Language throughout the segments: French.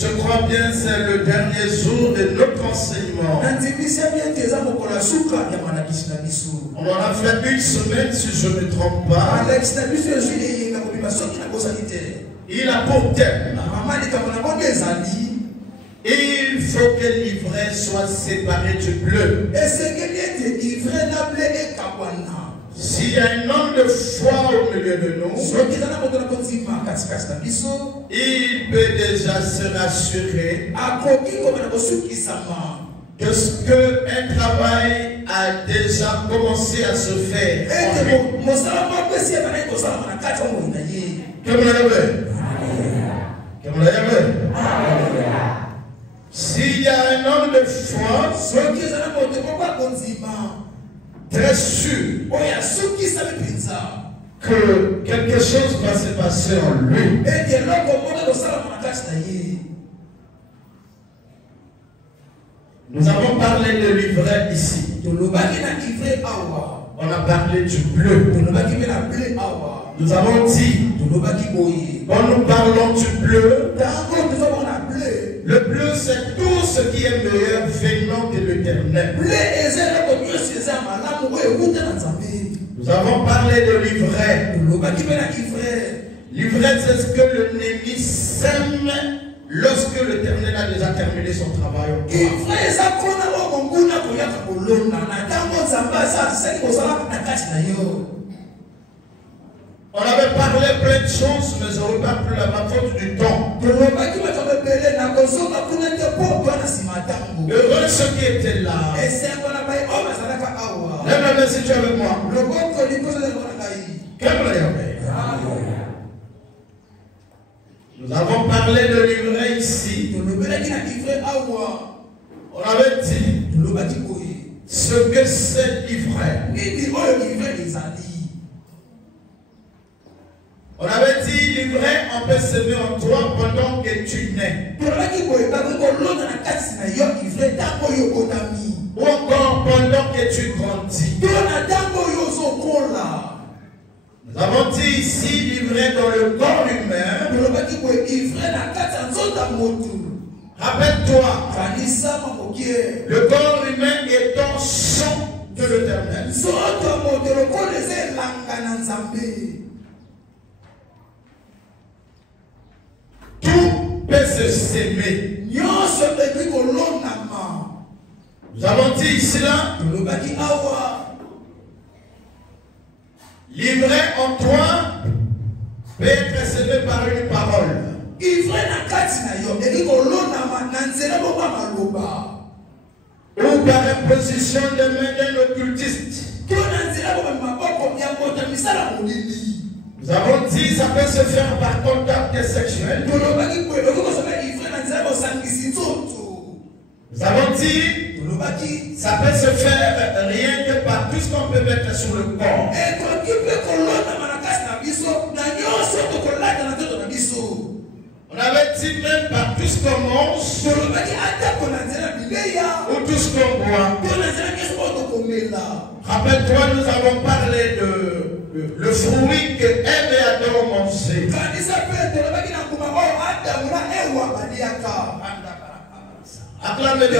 Je crois bien c'est le dernier jour de notre enseignement. On en a fait une semaine si je ne me trompe pas. Il a pour thème. Il faut que l'ivraie soit séparée du bleu. S'il y a un homme de foi au milieu de nous, il peut déjà se rassurer qu'un travail a déjà commencé à se faire. S'il y a un homme de foi, très sûr que quelque chose va se passer en lui. Nous avons parlé de l'ivraie ici. On a parlé du bleu. Nous avons dit, quand nous parlons du bleu, le bleu c'est tout ce qui est meilleur venant de l'Éternel. Nous avons parlé de l'ivraie. L'ivraie c'est ce que l'ennemi sème lorsque l'Éternel a déjà terminé son travail. On avait parlé plein de choses, mais je ne repars plus la faute du temps. Heureux ceux qui étaient là. Lève la main si tu es avec moi. Nous avons parlé de l'ivraie ici. On avait dit ce que c'est l'ivraie. On avait dit l'ivraie, on peut semer en toi pendant que tu nais. Ou encore pendant que tu grandis. Nous avons dit ici l'ivraie dans le corps humain. Rappelle-toi, le corps humain est un champ de l'Éternel. Tout peut se s'aimer. Nous avons dit ici là, l'ivraie en toi peut être semé par une parole. Ou par imposition de main d'un occultiste. Nous avons dit ça peut se faire par contact sexuel. Nous avons dit ça peut se faire rien que par tout ce qu'on peut mettre sur le corps. On avait dit même par tout ce qu'on mange ou tout ce qu'on boit. Rappelle-toi, nous avons parlé de le fruit que Ève et Adam ont mangé. Acclamez de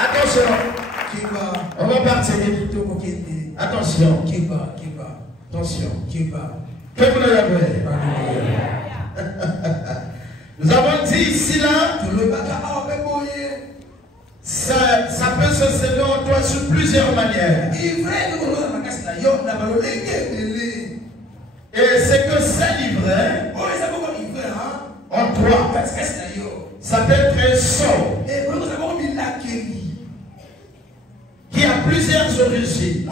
attention, on va partir. Attention, attention. Que vous l'avez. Nous avons dit ici là, ça peut se semer en toi sur plusieurs manières. Et c'est que c'est l'ivraie en toi. Ça peut être un sort qui a plusieurs origines.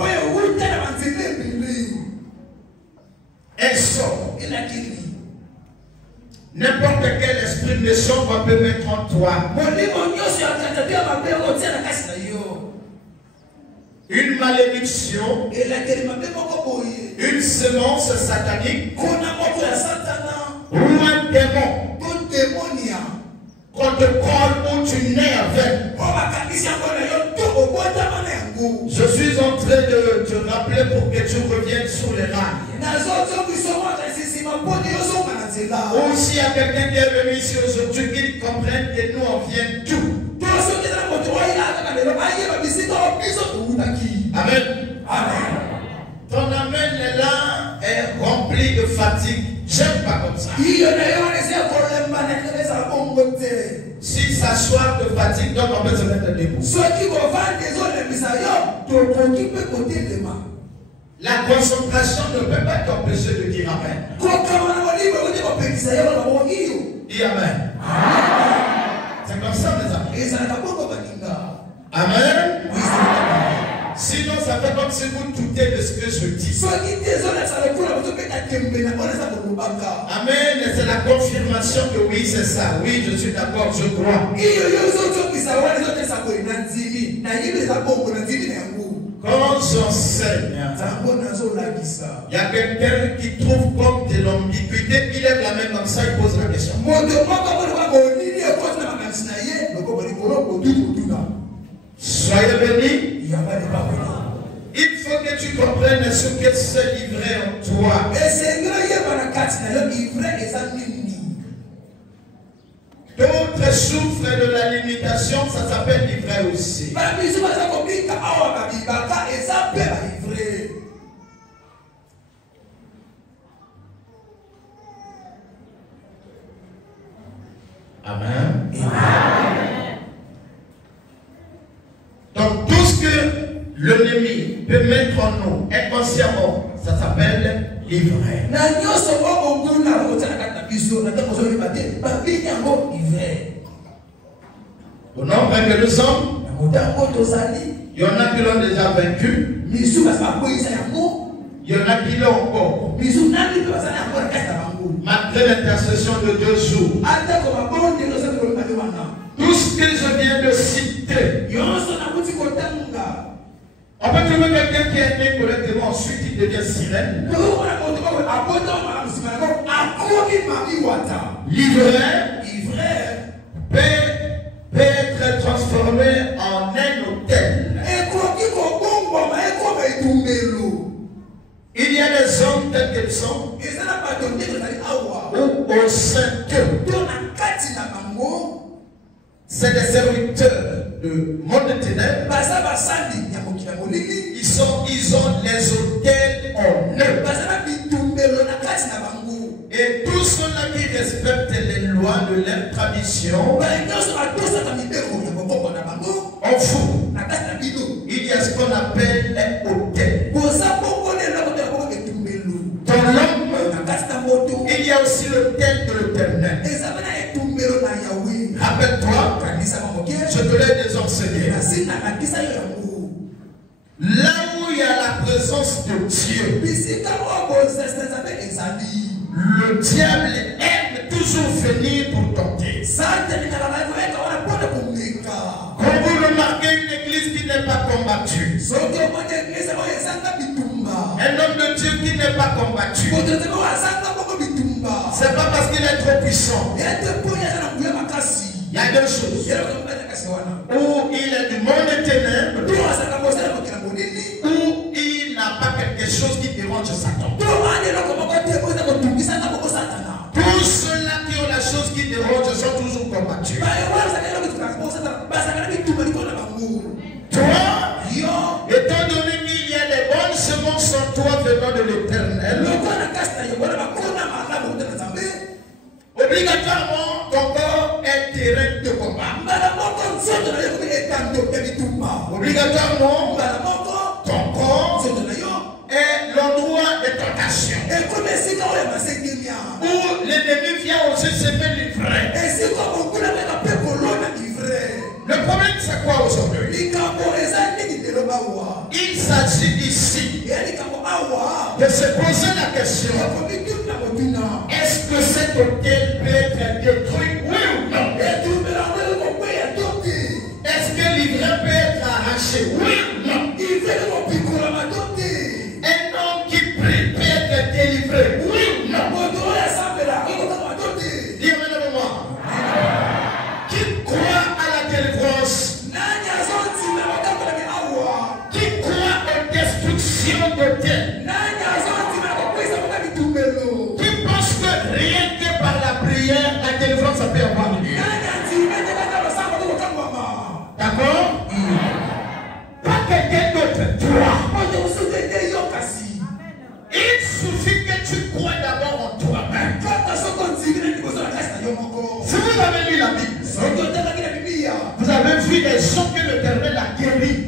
Un sort. N'importe quel esprit méchant va peut mettre en toi. Une malédiction, une semence satanique, ou un démon qu'on te colle ou tu nais avec. Je suis en train de te rappeler pour que tu reviennes sur les rails. Ou s'il y a quelqu'un qui est venu ici aujourd'hui qui comprenne que nous on vient tout. Amen. Amen. Ton amen est là est rempli de fatigue. J'aime pas comme ça. Si s'asseoir de fatigue, donc on peut se mettre debout. La concentration ne peut pas t'empêcher de dire amen. Dis amen. C'est comme ça, mes amis. Amen. Sinon, ça fait comme si vous doutez de ce que je dis. Amen. C'est la confirmation que oui, c'est ça. Oui, je suis d'accord, je crois. Quand j'enseigne, il y a quelqu'un qui trouve comme de l'ambiguïté, il lève la main comme ça, il pose la question. Soyez bénis. Il faut que tu comprennes ce que c'est livré en toi. D'autres souffrent de la limitation, ça s'appelle livré aussi. Amen. Donc tout ce que l'ennemi peut mettre en nous inconsciemment, ça s'appelle livré. Au nombre que nous sommes, il y en a qui l'ont déjà vaincu. Il y en a qui l'ont encore. Malgré l'intercession de 2 jours. Tout ce que je viens de citer. On peut trouver quelqu'un qui est né correctement, ensuite il devient sirène. Livré peut être transformé en un hôtel. Il y a des hommes tels qu'ils sont, ou au sein d'eux, c'est des serviteurs de monde de ténèbres. Ils ont les hôtels en eux. Et tous ceux-là qui respectent les lois de leur tradition, on fout. Il y a ce qu'on appelle les hôtels. Dans l'homme, il y a aussi l'hôtel de l'Éternel. Rappelle-toi, je te l'ai déjà enseigné. Là où il y a la présence de Dieu, le diable aime toujours venir pour tenter. Quand vous remarquez une église qui n'est pas combattue, un homme de Dieu qui n'est pas combattu, c'est pas parce qu'il est trop puissant. Il y a 2 choses. Ou il est du monde des ténèbres, ou il n'a pas quelque chose qui dérange Satan. Tous ceux-là qui ont la chose qui dérange sont toujours combattus. Toi, étant donné qu'il y a des bonnes semences en toi venant de l'Éternel, obligatoirement ton corps est terrain de combat. Obligatoirement ton corps est l'endroit de tentation où l'ennemi vient aussi se faire livrer. Le problème c'est quoi aujourd'hui? Il s'agit ici de se poser la question: est-ce que cet hôtel peut être détruit, oui ou non? Est-ce que l'ivraie peut être arraché, oui ou non? Un homme qui prie peut être délivré, oui ou non? Dis-moi. Qui croit à la délivrance? Qui croit aux destructions? connexion de terre. Tu penses que rien que par la prière, la délivrance ça peut avoir lieu. D'accord? Pas quelqu'un d'autre, toi. Il suffit que tu crois d'abord en toi-même. Si vous avez lu la Bible, vous avez vu les gens que l'Éternel a guéris.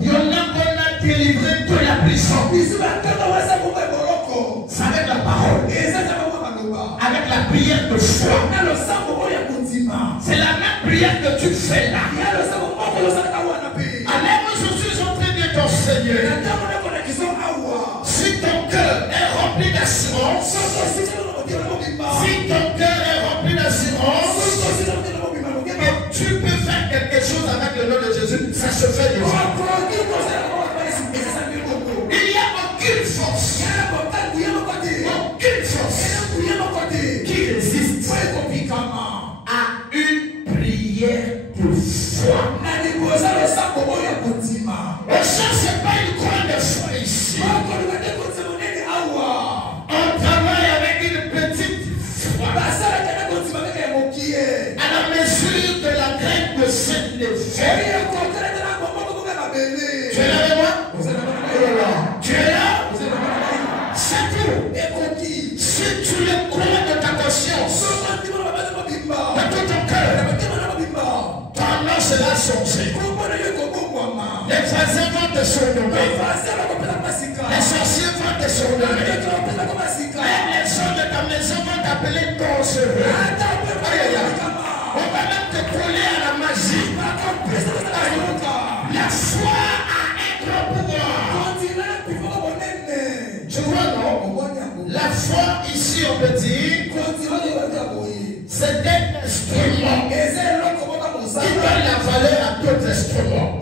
Il y en a qu'on a délivré de la prison. C'est avec la parole. Avec la prière de foi. C'est la même prière que tu fais là. Alors je suis en train de t'enseigner. Si ton cœur est rempli d'assurance, si ton cœur est rempli d'assurance, que tu peux faire quelque chose avec le nom de Jésus, ça se fait déjà. Il n'y a aucune force qui résiste à une prière de foi. Et ça, c'est pas une grande foi ici. On travaille avec une petite foi. À la mesure de la graine de cette levée. Tu es là avec moi? Tu es là? C'est tout. Si tu le crois de ta conscience, de tout ton cœur, ton nom sera changé. Les voisins vont te surnommer. Les sorciers vont te surnommer. Même les gens de ta maison vont t'appeler dangereux. On va même te coller à la magie. La foi a un grand pouvoir. Tu vois, non? La foi ici, on peut dire, c'est un instrument qui donne la valeur à d'autres instruments.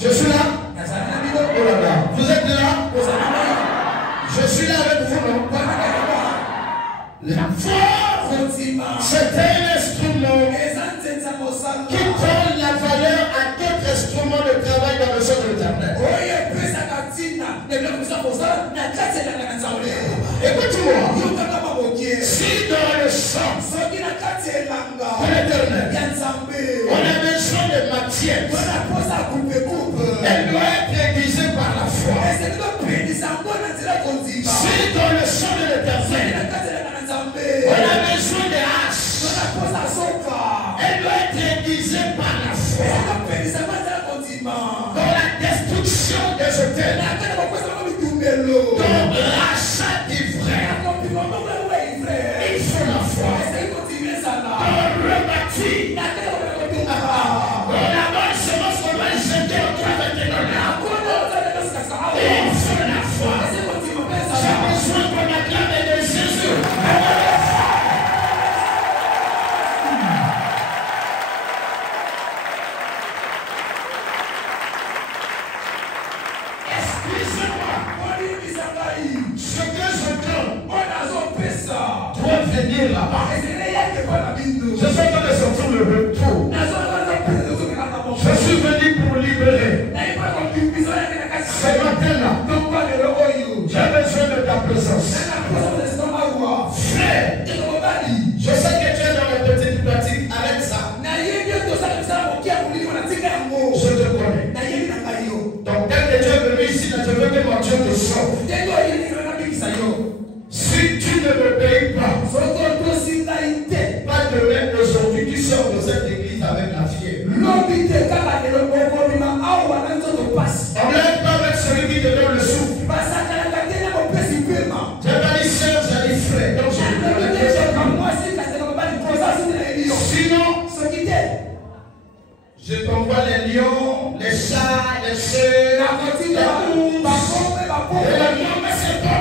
Je suis là. Oh là là. Vous êtes là? Je suis là avec vous, non? La foi, c'est un instrument qui donne la valeur à d'autres instruments de travail dans le sein de l'Éternel. Écoute-moi. Si dans le sang de l'Éternel, on a besoin de matière, elle doit être aiguisée par la foi. Si dans le sang de l'Éternel, on a besoin de hache, elle doit être aiguisée par la foi. Dans la destruction des hôtels, dans le rachat des frères, il faut la foi. Dans le bâti, dans la bonne semence qu'on va jeter au travail de nos âmes, il faut la foi. J'ai besoin qu'on acclame de Jésus. Excusez-moi. Ce que je donne doit venir là-bas. Je suis en train de sortir le retour. Je suis venu pour libérer. Ce matin-là, j'ai besoin de ta présence. Frère, je sais que tu es dans la petite pratique. Arrête ça. Je te connais. Donc, dès que tu es venu ici, je veux que mon Dieu te sauve. Si tu ne m'obéis pas, pas demain, aujourd'hui, tu sors de cette église avec la fièvre. On ne l'aide pas avec celui qui te donne le souffle. J'ai pas dit sœur, j'ai dit frère. Donc je te connais. Sinon, je t'envoie les lions, les chats, les chèvres, les ours, et la maman, c'est bon.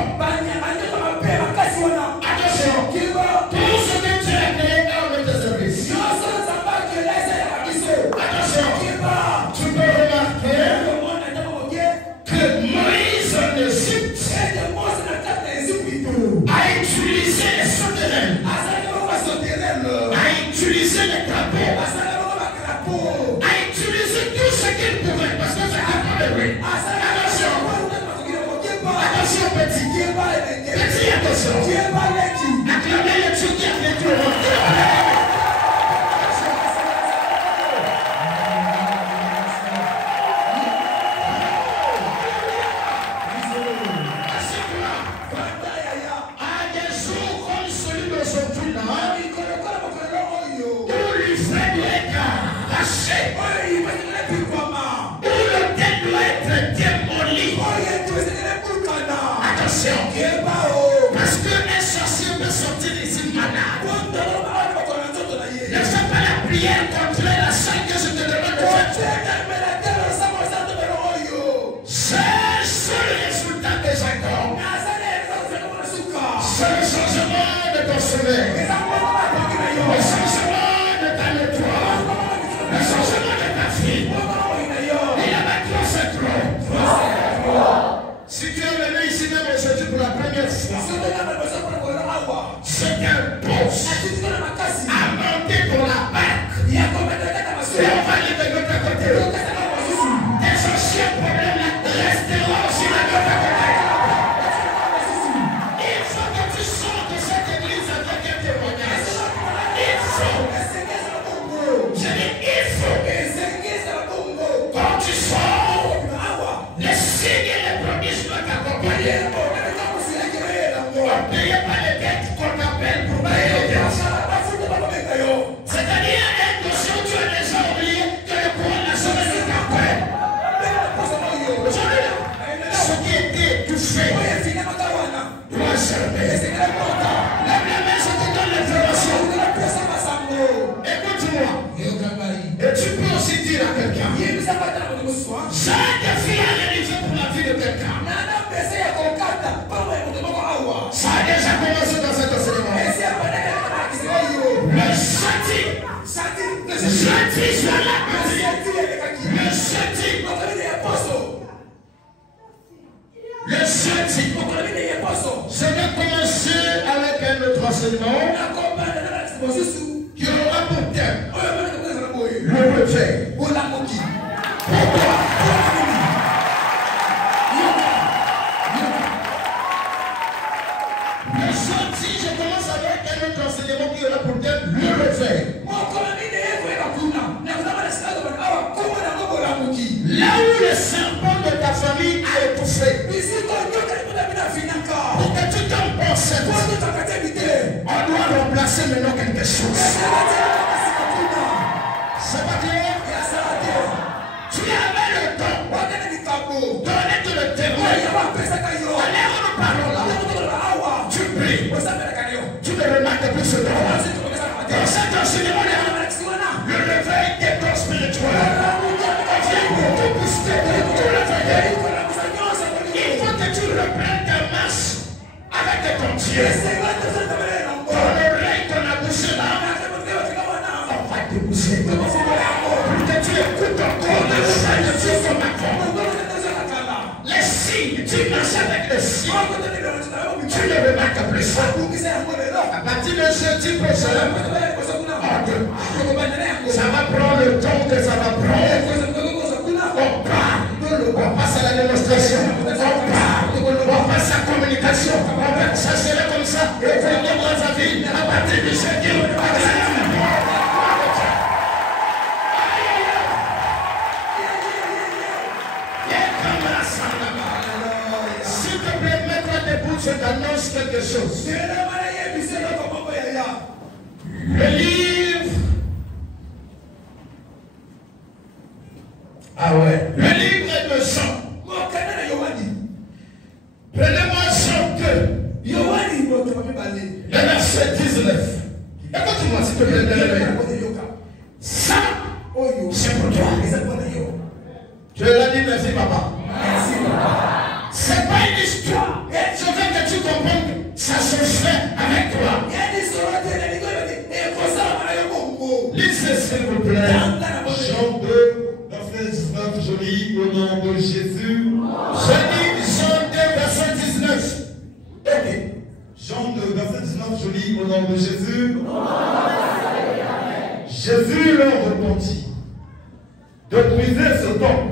Attention, tout ce que tu as créé est en tes services. Attention, tu peux remarquer que Moïse en Égypte a utilisé les sauterelles, a utilisé les crapauds, a utilisé résurrection. Acclamez le Dieu qui a fait tout le monde. Parce qu'un sorcier peut sortir d'ici malade. Ne fais pas la prière contre la seule que je te demande de faire. C'est le résultat des accords. C'est le changement de ton sommeil. Le changement de ta nettoie. Le changement de ta fille. Et la maintenant c'est trop. Si tu es venu ici même aujourd'hui pour la première fois, c'est un poste à monter pour la barque. Et on va aller de l'autre côté. Tes anciens problèmes resteront aussi de l'autre côté. Il faut que tu sortes de cette église avec un témoignage. Il faut. Je dis il faut. Quand tu sors, les signes et les promesses doivent t'accompagner. Ne payez pas les dettes qu'on appelle pour payer les dettes. C'est-à-dire un dossier où tu as déjà oublié que le courant national est en paix. Ce qui était étouffé doit servir. La main, je te donne l'information. Écoute-moi. Et tu peux aussi dire à quelqu'un, j'ai des défis à réaliser pour la vie de quelqu'un. Ça a déjà commencé dans cet enseignement. Le jeudi sur la magie. Le jeudi. Je vais commencer avec un autre enseignement qui aura pour thème le rejet. Pourquoi? Le jeudi, je commence avec un autre enseignement qui aura pour thème le rejet. Là où le serpent de ta famille a étouffé, pour que tu tombes enceinte, on doit remplacer maintenant quelque chose. C'est pas clair? Tu avais le temps. Donnez tout le témoin. Allez, on nous parlons là. Tu pries. Tu ne remarques plus ce temps. Dans cet enseignement, le réveil des dons spirituels. Pour tout booster, pour tout réveiller. Il faut que tu reprennes ta masse avec ton Dieu. Ton oreille, ton abouché là. On va te pousser. Pour que tu écoutes encore le chant de Dieu comme avant. Les signes, tu marches avec les signes. Tu ne remarques plus ça. À partir de jeudi prochain, ça va prendre le temps que ça va prendre. On passe à la démonstration. On passe à la communication. Ça serait comme ça. Et pour les grands avis, à partir du jeudi, s'il te plaît, mets-toi debout, je t'annonce quelque chose. Le livre. Ah ouais. Le livre est de Jean. Prenez-moi Jean 2. Le verset 19. Écoute-moi s'il te plaît. Ça, c'est pour toi. Tu l'as dit, merci papa. Merci papa. C'est pas une histoire. Je veux que tu comprennes que ça se fait avec toi. Lisez s'il vous plaît. Jean 2, verset 19, je lis au nom de Jésus. Je lis Jean 2, verset 19. Jean 2, verset 19, je lis au nom de Jésus. Jésus leur répondit de briser ce temple.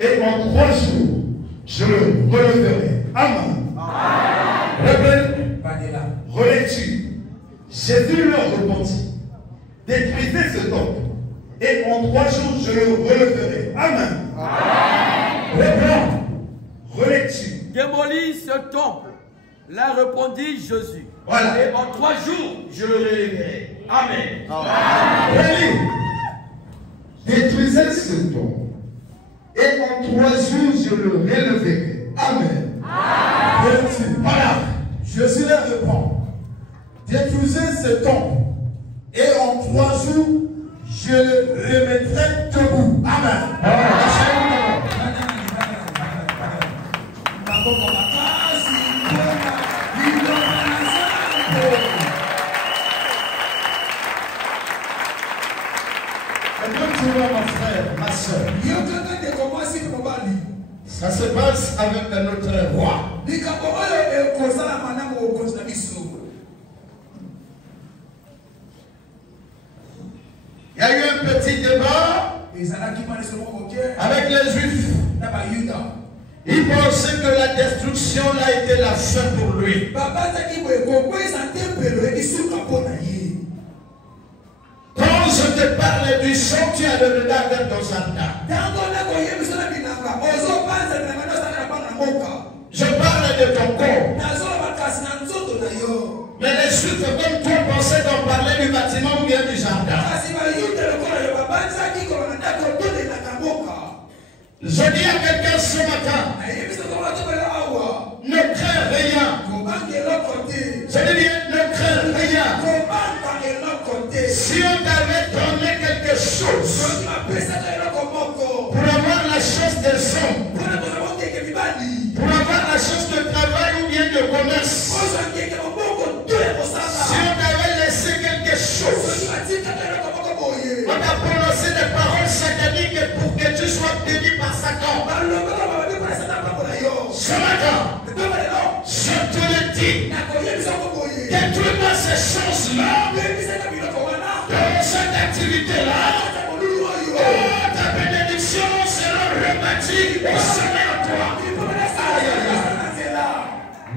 Et en 3 jours, je le releverai. Amen. Amen. Jésus leur repentit. Détruisez ce temple, et en 3 jours je le releverai. Amen. Reprends. Relecture. Démolis ce temple. Là répondit Jésus. Voilà. Et en 3 jours, je le relèverai. Amen. Relis. Détruisez ce temple, et en 3 jours je le relèverai. Amen. Relecture. Voilà. Jésus leur répond. Détruisez ce temple, et en 3 jours je le remettrai debout. Amen. Mon frère, ma soeur, ça se passe avec notre roi. Il y a eu un petit débat avec les Juifs. Ils pensaient que la destruction a été la fin pour lui. Quand je te parle du sang, tu as le regard vers ton jardin. Je parle de ton corps. Mais les Juifs comme toi pensaient d'en parler du bâtiment ou bien du jardin. Je dis à quelqu'un ce matin, ne crains rien. Je dis bien, ne crains rien. Si on t'avait donné quelque chose pour avoir la chance des hommes, pour avoir la chance de travail ou bien de commerce, si on t'avait laissé quelque chose, on t'a prononcé des paroles sataniques pour que tu sois béni par Satan. Ce matin, je te le dis, détruis-moi ces choses-là, dans cette activité-là. Oh, ta bénédiction sera rebâtie au sommet en toi.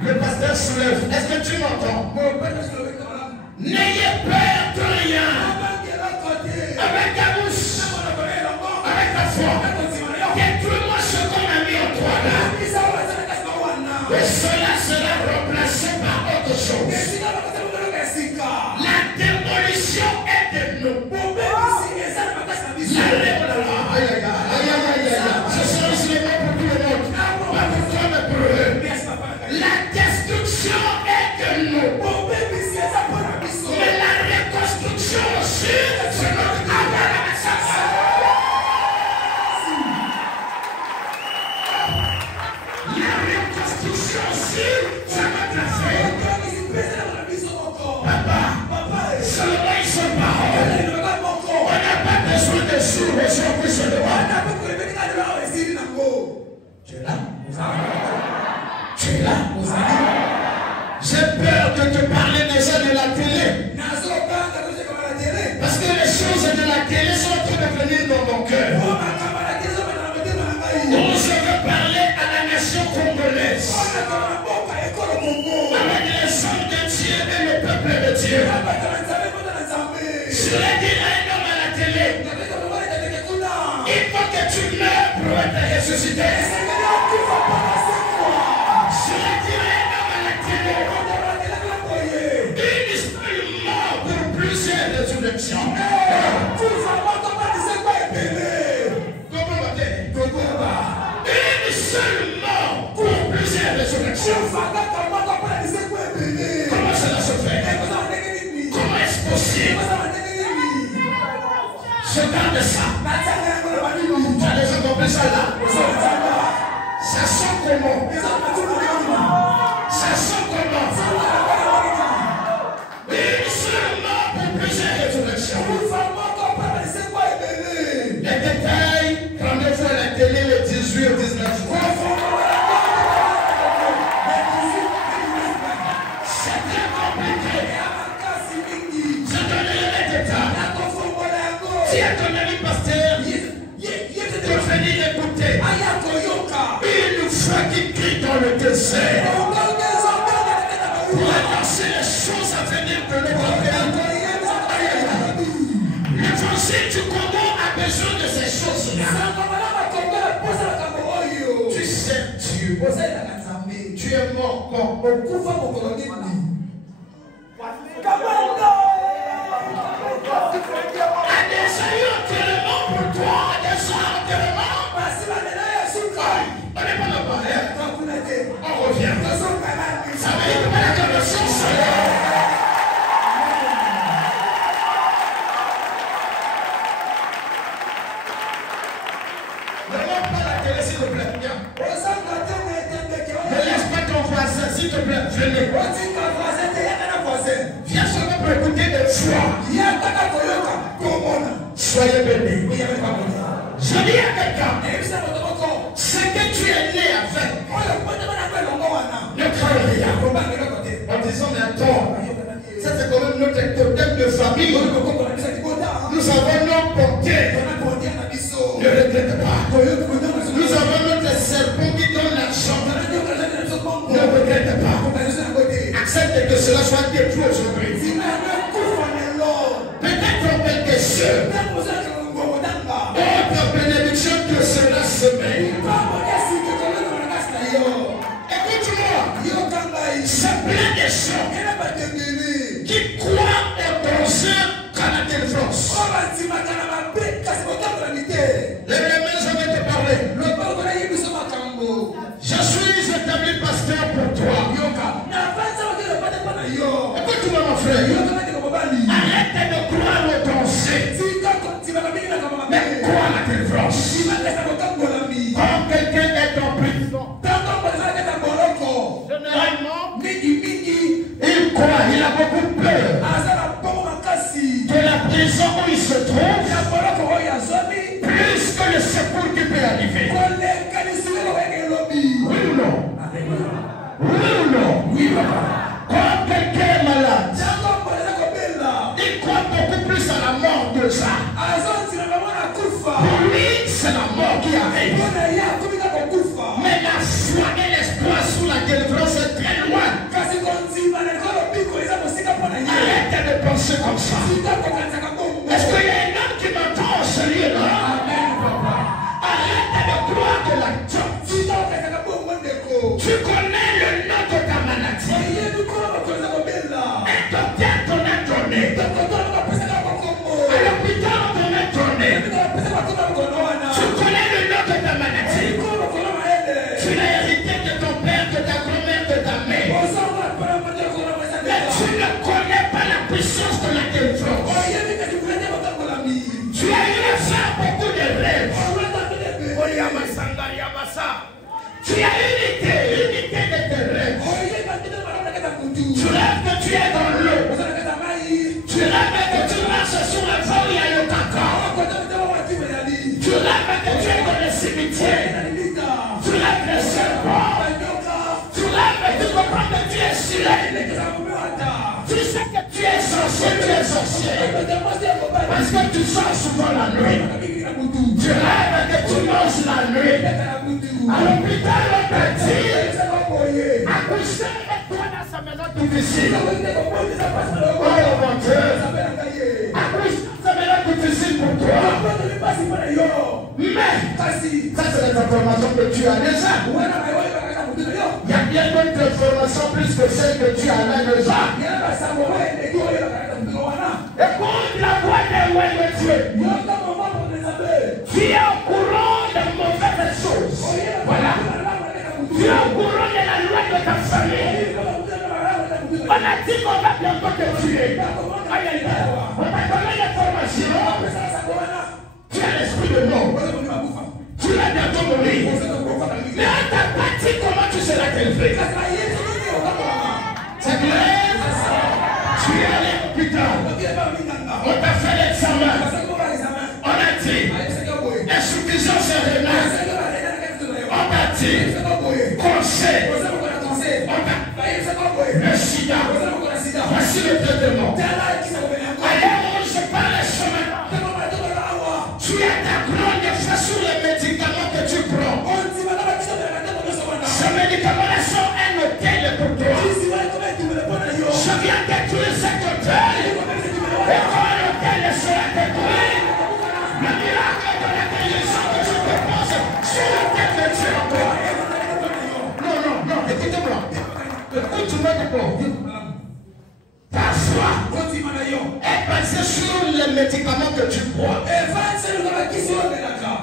Le pasteur soulève. Est-ce que tu m'entends? N'ayez peur de rien. Avec ta bouche, avec ta foi, détruis-moi ce qu'on a mis en toi là. Et cela sera remplacé par autre chose. La démolition est de nous. Je serai sur le mot pour tout le monde. Pas pour toi, mais pour eux. La destruction est de nous. Mais la reconstruction aussi, c'est notre travail avec ça. La reconstruction aussi, c'est notre affaire. Papa, seulement ils sont paroles. On n'a pas besoin de sourds aujourd'hui, je le vois. Tu es là? Tu es là? J'ai peur de te parler déjà de la télé. Parce que les choses de la télé sont en train de venir dans mon cœur. Donc je veux parler à la nation congolaise. Avec les hommes de Dieu et le peuple de Dieu. Je vais dire à un homme à la télé, il faut que tu meurs pour être ressuscité. Je vais dire à un homme à la télé, une seule mort pour plusieurs résurrections. Une seule mort pour plusieurs résurrections. Comment cela se fait? Comment est-ce possible? Je parle de ça. Tu as déjà compris ça là? original. Tu sais Dieu. Tu es mort quand pour toi, des enterrements. On n'est pas là-bas. On revient. Ça veut dire que la connaissance ne montre pas la télé, s'il te plaît. Ne laisse pas ton voisin, s'il te plaît. Venez. Viens seulement pour écouter des voix. Soyez bénis. Je dis à quelqu'un, ce que tu es né avec, ne crains rien. En disant, mais attends, ça c'est quand même notre totem de famille. Nous avons nos portées. Ne regrette pas. Nous avons notre serpent qui donne l'argent. Ne regrette pas. Accepte que cela soit détruit aujourd'hui. Peut-être quelque chose. Autre bénédiction que cela semée. Écoute-moi. C'est plein de gens qui croient au danger qu'à la délivrance. Les mains, je vais te parler. Je suis établi pasteur pour toi. Écoute-moi mon frère. Arrête de croire au danger. Mais crois à la délivrance. Quand quelqu'un est en prison, généralement, il croit, il a beaucoup peur de la prison où il se trouve, plus que le secours qui peut arriver. Oui ou non? Oui ou non? Oui, papa. Quand quelqu'un est malade, il croit beaucoup plus à la mort de ça. Pour lui, c'est la mort qui arrive. Mais la foi et l'espoir sous la délivrance est très loin. Arrête de penser comme ça. Est-ce qu'il y a un homme qui m'entend en ce lieu-là? Arrête de croire que la tu connais le nom de ta maladie. Un docteur t'en a donné. À l'hôpital on t'en a donné. Tu connais le nom de ta maladie. Tu l'as hérité de ton père, de ta grand-mère, de ta mère. Mais tu ne connais pas la puissance de la délivrance. Tu as eu à faire beaucoup de rêves. Tu as une idée de tes rêves. Tu rêves que tu es dans l'eau. Tu rêves que tu marches sur la voie où il y a le caca. Tu rêves que tu es dans le cimetière. Tu rêves le serpent. Tu rêves que tu comprends que tu es sirène. Tu sais que tu es sorcier, parce que tu sors souvent la nuit. Tu rêves que tu manges la nuit. À l'hôpital, on t'a dit, accoucher et toi dans sa maison difficile. Oh mon Dieu, accoucher dans sa maison difficile pour toi. Mais, ça c'est les informations que tu as déjà. Il y a bien d'autres informations plus que celles que tu as là déjà. Écoute la voix de Dieu. Tu es au courant de mauvaises choses. Voilà. Tu es au courant de la loi de ta famille. On a dit qu'on va bientôt te tuer. On t'a donné l'information. Tu as l'esprit de mort. Tu vas bientôt mourir. Mais on t'a pas dit comment tu seras délivré. C'est clair? Tu es allé à l'hôpital. On t'a fait l'examen. On a dit insuffisance rénale. On t'a dit cancer. Le sida. Voici le traitement. Alors je parle chemin. Tu as ta grande foi sur les médicaments que tu prends. Ces médicaments sont un hôtel pour toi. Je viens détruire cet hôtel. Et quand l'hôtel sera détruit, le miracle de la guérison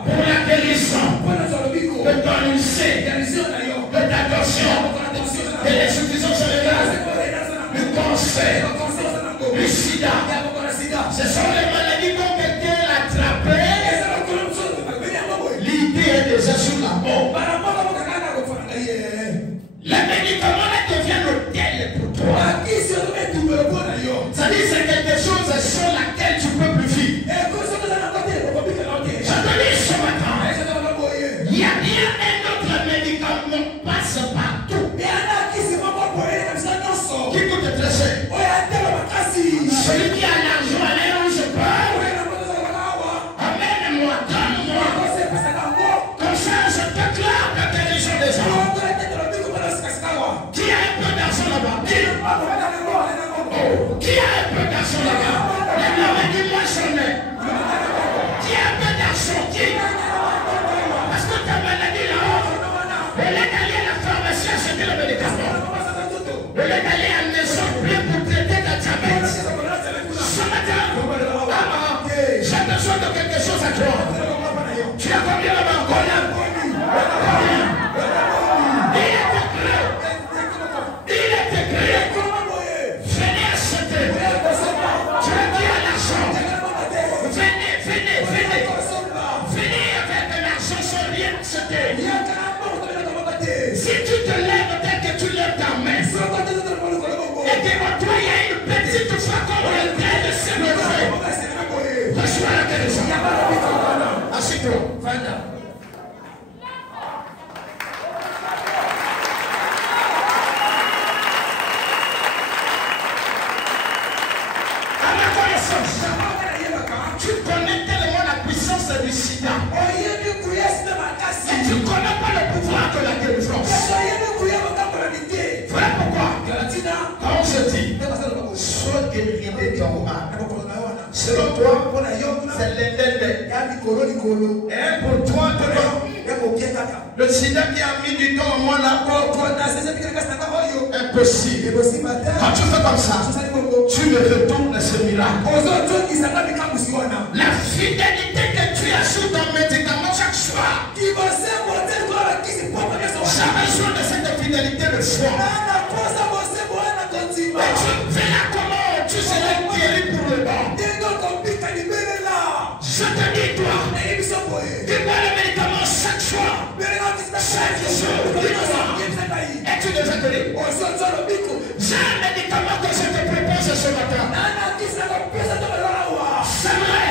pour la guérison de ton lycée, de ta tension, de l'insuffisance rénale, du cancer, du sida. Ce sont les maladies quand quelqu'un l'a attrapé. L'idée est déjà sur la mort. Les médicaments deviennent l'hôtel pour toi. Ça dit c'est quelque chose sur laquelle tu peux plus vivre. Je te dis ce matin, il y a bien un autre médicament passe partout. Qui coûte très cher. Celui qui a l'argent, allez où je peux. Amène-moi, donne-moi. Comme ça, je déclare la guérison des gens. Qui a un peu d'argent là-bas? Qui a un peu d'argent là-bas? Dis-moi son nom. Qui a un peu d'argent? Qui? Parce que ta maladie là-haut, elle est allée à la pharmacie acheter le médicament. Elle est allée à la maison pour traiter ta diabète. Ce matin, j'ai besoin de quelque chose à toi. Tu as combien là-bas? Combien? Il est écrit. Venez acheter. Tu as dit à l'argent. Venez avec de l'argent sans rien acheter. Si tu te lèves dès que tu lèves ta main, et devant toi il y a une petite flacon en train de se lever. Reçois la guérison. Assieds-toi. Tu connais tellement la puissance du sida. Et tu ne connais pas le pouvoir de la délivrance. Voilà pourquoi, quand on se dit, sois guéri de ton mal. Selon toi, c'est l'intendé. Et pour toi, le sida qui a mis du temps au moins là, impossible. Quand tu fais comme ça, tu me retournes ce miracle. La fidélité que tu as sur ton médicament chaque soir. J'ai besoin de cette fidélité le soir. Et tu verras comment tu seras guéri pour le bas. Je te dis toi, dis-moi le médicament chaque soir. Chaque jour, dis-moi. Et tu devrais te dire, j'ai un médicament que je te propose ce matin. C'est vrai.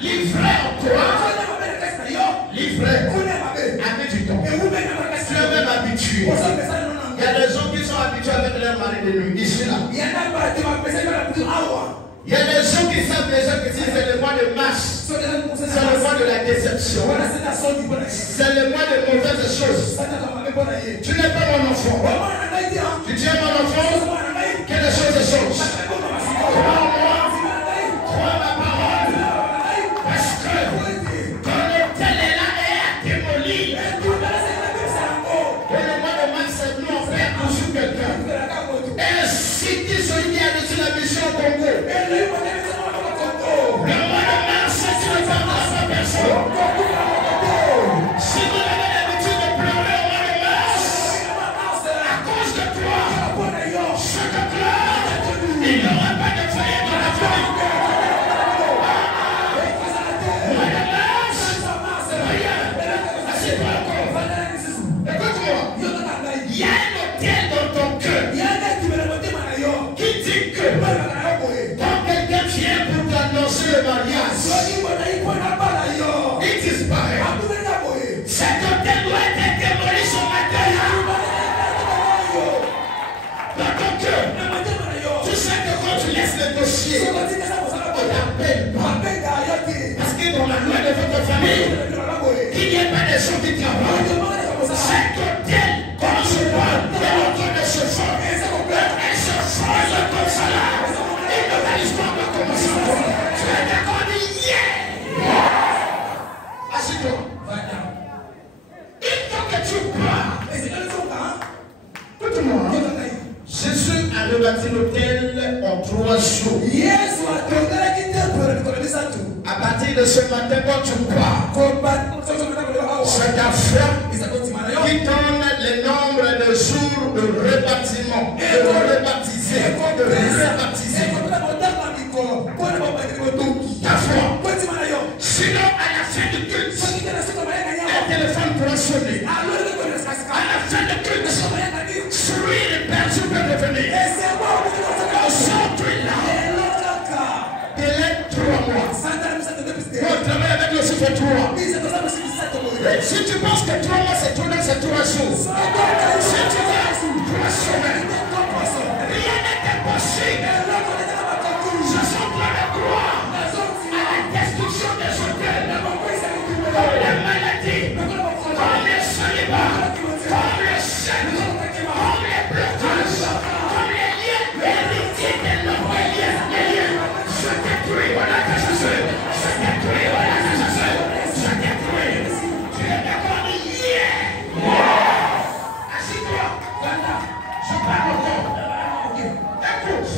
Livré en toi. Livré. Avec du temps. Tu es même habitué. Il y a des gens qui sont habitués avec leur mari de nuit. Ici là. Il y a des gens qui savent déjà que si c'est le mois de mars, c'est le mois de la déception. C'est le mois de mauvaises choses. Tu n'es pas mon enfant. Tu es mon enfant. Que les choses changent. Crois-moi. Crois ma parole. Parce que quand le tel est là et a démoli. Et le mois de mars, c'est nous on fait toujours quelqu'un. Et si tu es celui qui a reçu la mission au Congo. Le mois de mars, tu ne perdras pas personne. Si vous avez l'habitude de pleurer au mois de mars, à cause de toi, je te pleure, il n'y aura pas de faillite dans la famille. Mois de mars, regarde, assieds-toi encore. Écoute-moi, il y a un hôtel dans ton cœur qui dit que quand quelqu'un vient pour t'annoncer le mariage, il disparaît. Cet hôtel doit être démoli ce matin. Dans ton cœur, tu sais que quand tu laisses le dossier, on t'appelle pas. Parce que dans la loi de votre famille, il n'y a pas de gens qui travaillent. Cet hôtel, quand je vois, est en train de se faire. Et se forge comme ça là. Et ne valise pas comment ça va. Tu es d'accord, yeah! Assieds-toi. Il faut que tu crois. Écoute-moi. Jésus a rebâti l'hôtel en 3 jours. À partir de ce matin, quand tu pars, c'est ta foi qui donne le nombre de jours de rebâtiment, de rebaptiser, de rebaptiser. Ta foi. Sinon, à la fin du culte, un téléphone pourra sonner. À la fin du culte, celui de personne peut revenir. Aujourd'hui là, délai 3 mois. On travaille avec le chiffre 3. Si tu penses que 3 mois c'est 3 jours, c'est 3 jours. Si tu veux 3 semaines, rien n'est impossible. Je suis en train de croire à la destruction des hôtels, comme les maladies, comme les célibats, comme les sectes, comme les blocages, comme les liens héritiers de l'orgueil, les liens. Je détruis, voilà que je suis. Je détruis, voilà que je suis. Je détruis. Tu es d'accord, assis-toi. Je parle encore. Écoute,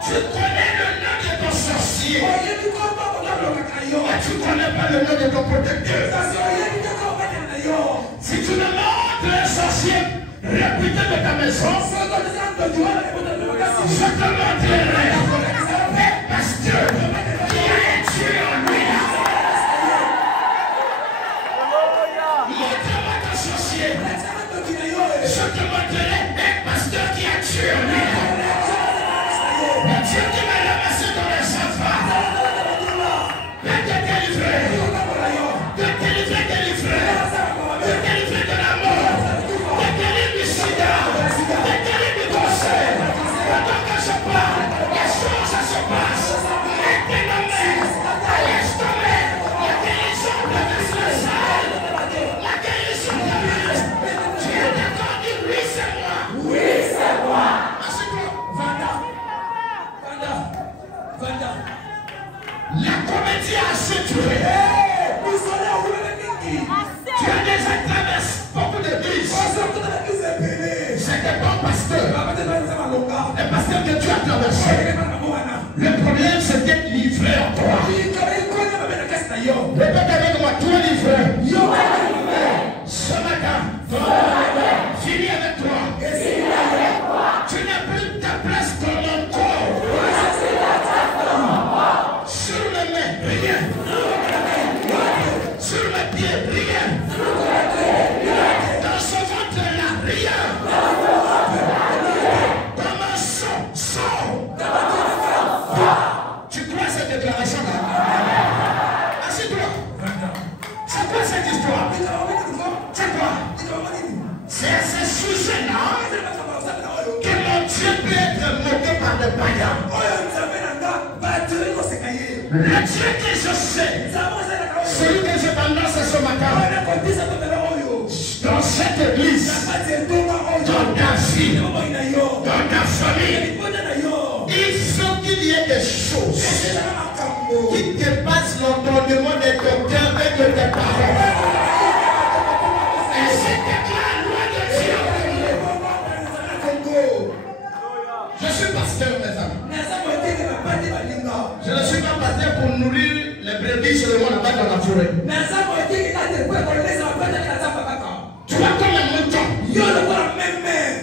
tu connais le nom de ton sorcier. Mais tu ne connais pas le nom de ton protecteur. Si tu demandes un sorcier réputé de ta maison, je te montrerai un pasteur qui a un Dieu en lui. Montre-moi ton sorcier. Je te montrerai un pasteur qui a Dieu en lui. Un Dieu qui m'a ramassé dans les enfants. De te délivrer. De te délivrer, délivrer. De te délivrer de la mort. De te délivrer du sida. De te délivrer du cancer. Pendant que je parle, les choses se passent. Maintenant, laisse tomber. La guérison de Israël. La guérison de Dieu. Tu es d'accord, dis oui, c'est moi. Oui, c'est moi. La comédie a saturé. Tu as déjà traversé beaucoup d'églises. C'était ton pasteur. Le pasteur que tu as traversé. Le problème c'est d'être livré en toi. Répète avec moi, toi livré. Ce matin, finis avec toi. Tu n'as plus ta place dans mon corps. Sur mes mains, rien. Sur mes pieds, rien. Dans ce ventre-là, rien. Dans ma sang, sang. Tu crois cette déclaration-là? Assieds-toi. C'est quoi cette histoire? C'est quoi? C'est ce sujet-là que mon Dieu peut être moqué par des païens. Le Dieu que je sais, celui que j'ai tendance ce matin, dans cette église, dans ta vie, dans ta famille, il faut qu'il y ait des choses qui dépassent l'entendement de ton cœur et de tes paroles. Et c'est la loi de Dieu. Je suis pasteur, mes amis. Je ne suis pas pasteur pour nourrir les brebis seulement là-bas dans la forêt. Tu as comme un mouton.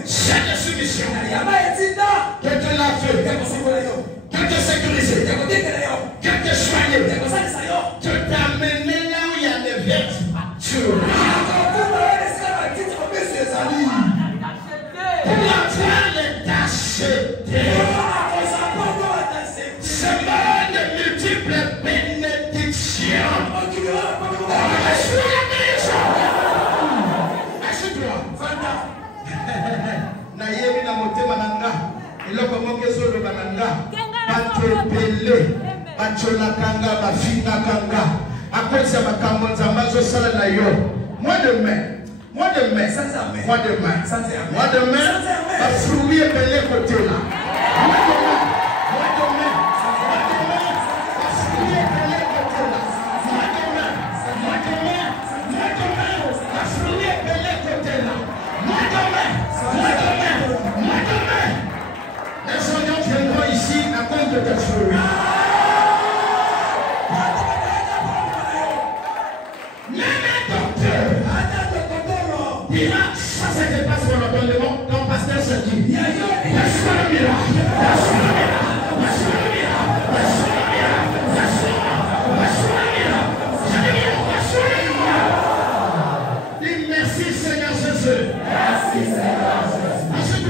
J'ai des soumissions. Que te laver. Que te sécuriser. Que te soigner. Que t'amener là où il y a des bêtes. Tu pour avoir les t'acheter. C'est mal de multiples bénédictions. Assieds-toi. Nayebi na motema nanga. Eloko moke solo bananga. Batopele. Bacholakanga, bafinakanga. À cause de ma camonza, ma sala na yo. Moi demain. Moi demain. Moi demain. Moi demain. Ma fruit est belé côté là. Moi demain. Moi demain. Moi demain. Ma fruit est belé côté là. Moi demain. Moi demain. Moi demain. Ma fruit est belé côté là. Moi demain. Moi demain. Moi demain. Les soignants viendront ici à cause de tes fruits. dira, ça c'était pas sur l'abonnement, ton pasteur se dit, reçois le miracle, reçois le miracle, reçois le miracle, reçois le miracle, reçois le miracle, reçois le miracle. Dis merci Seigneur Jésus. Merci Seigneur Jésus.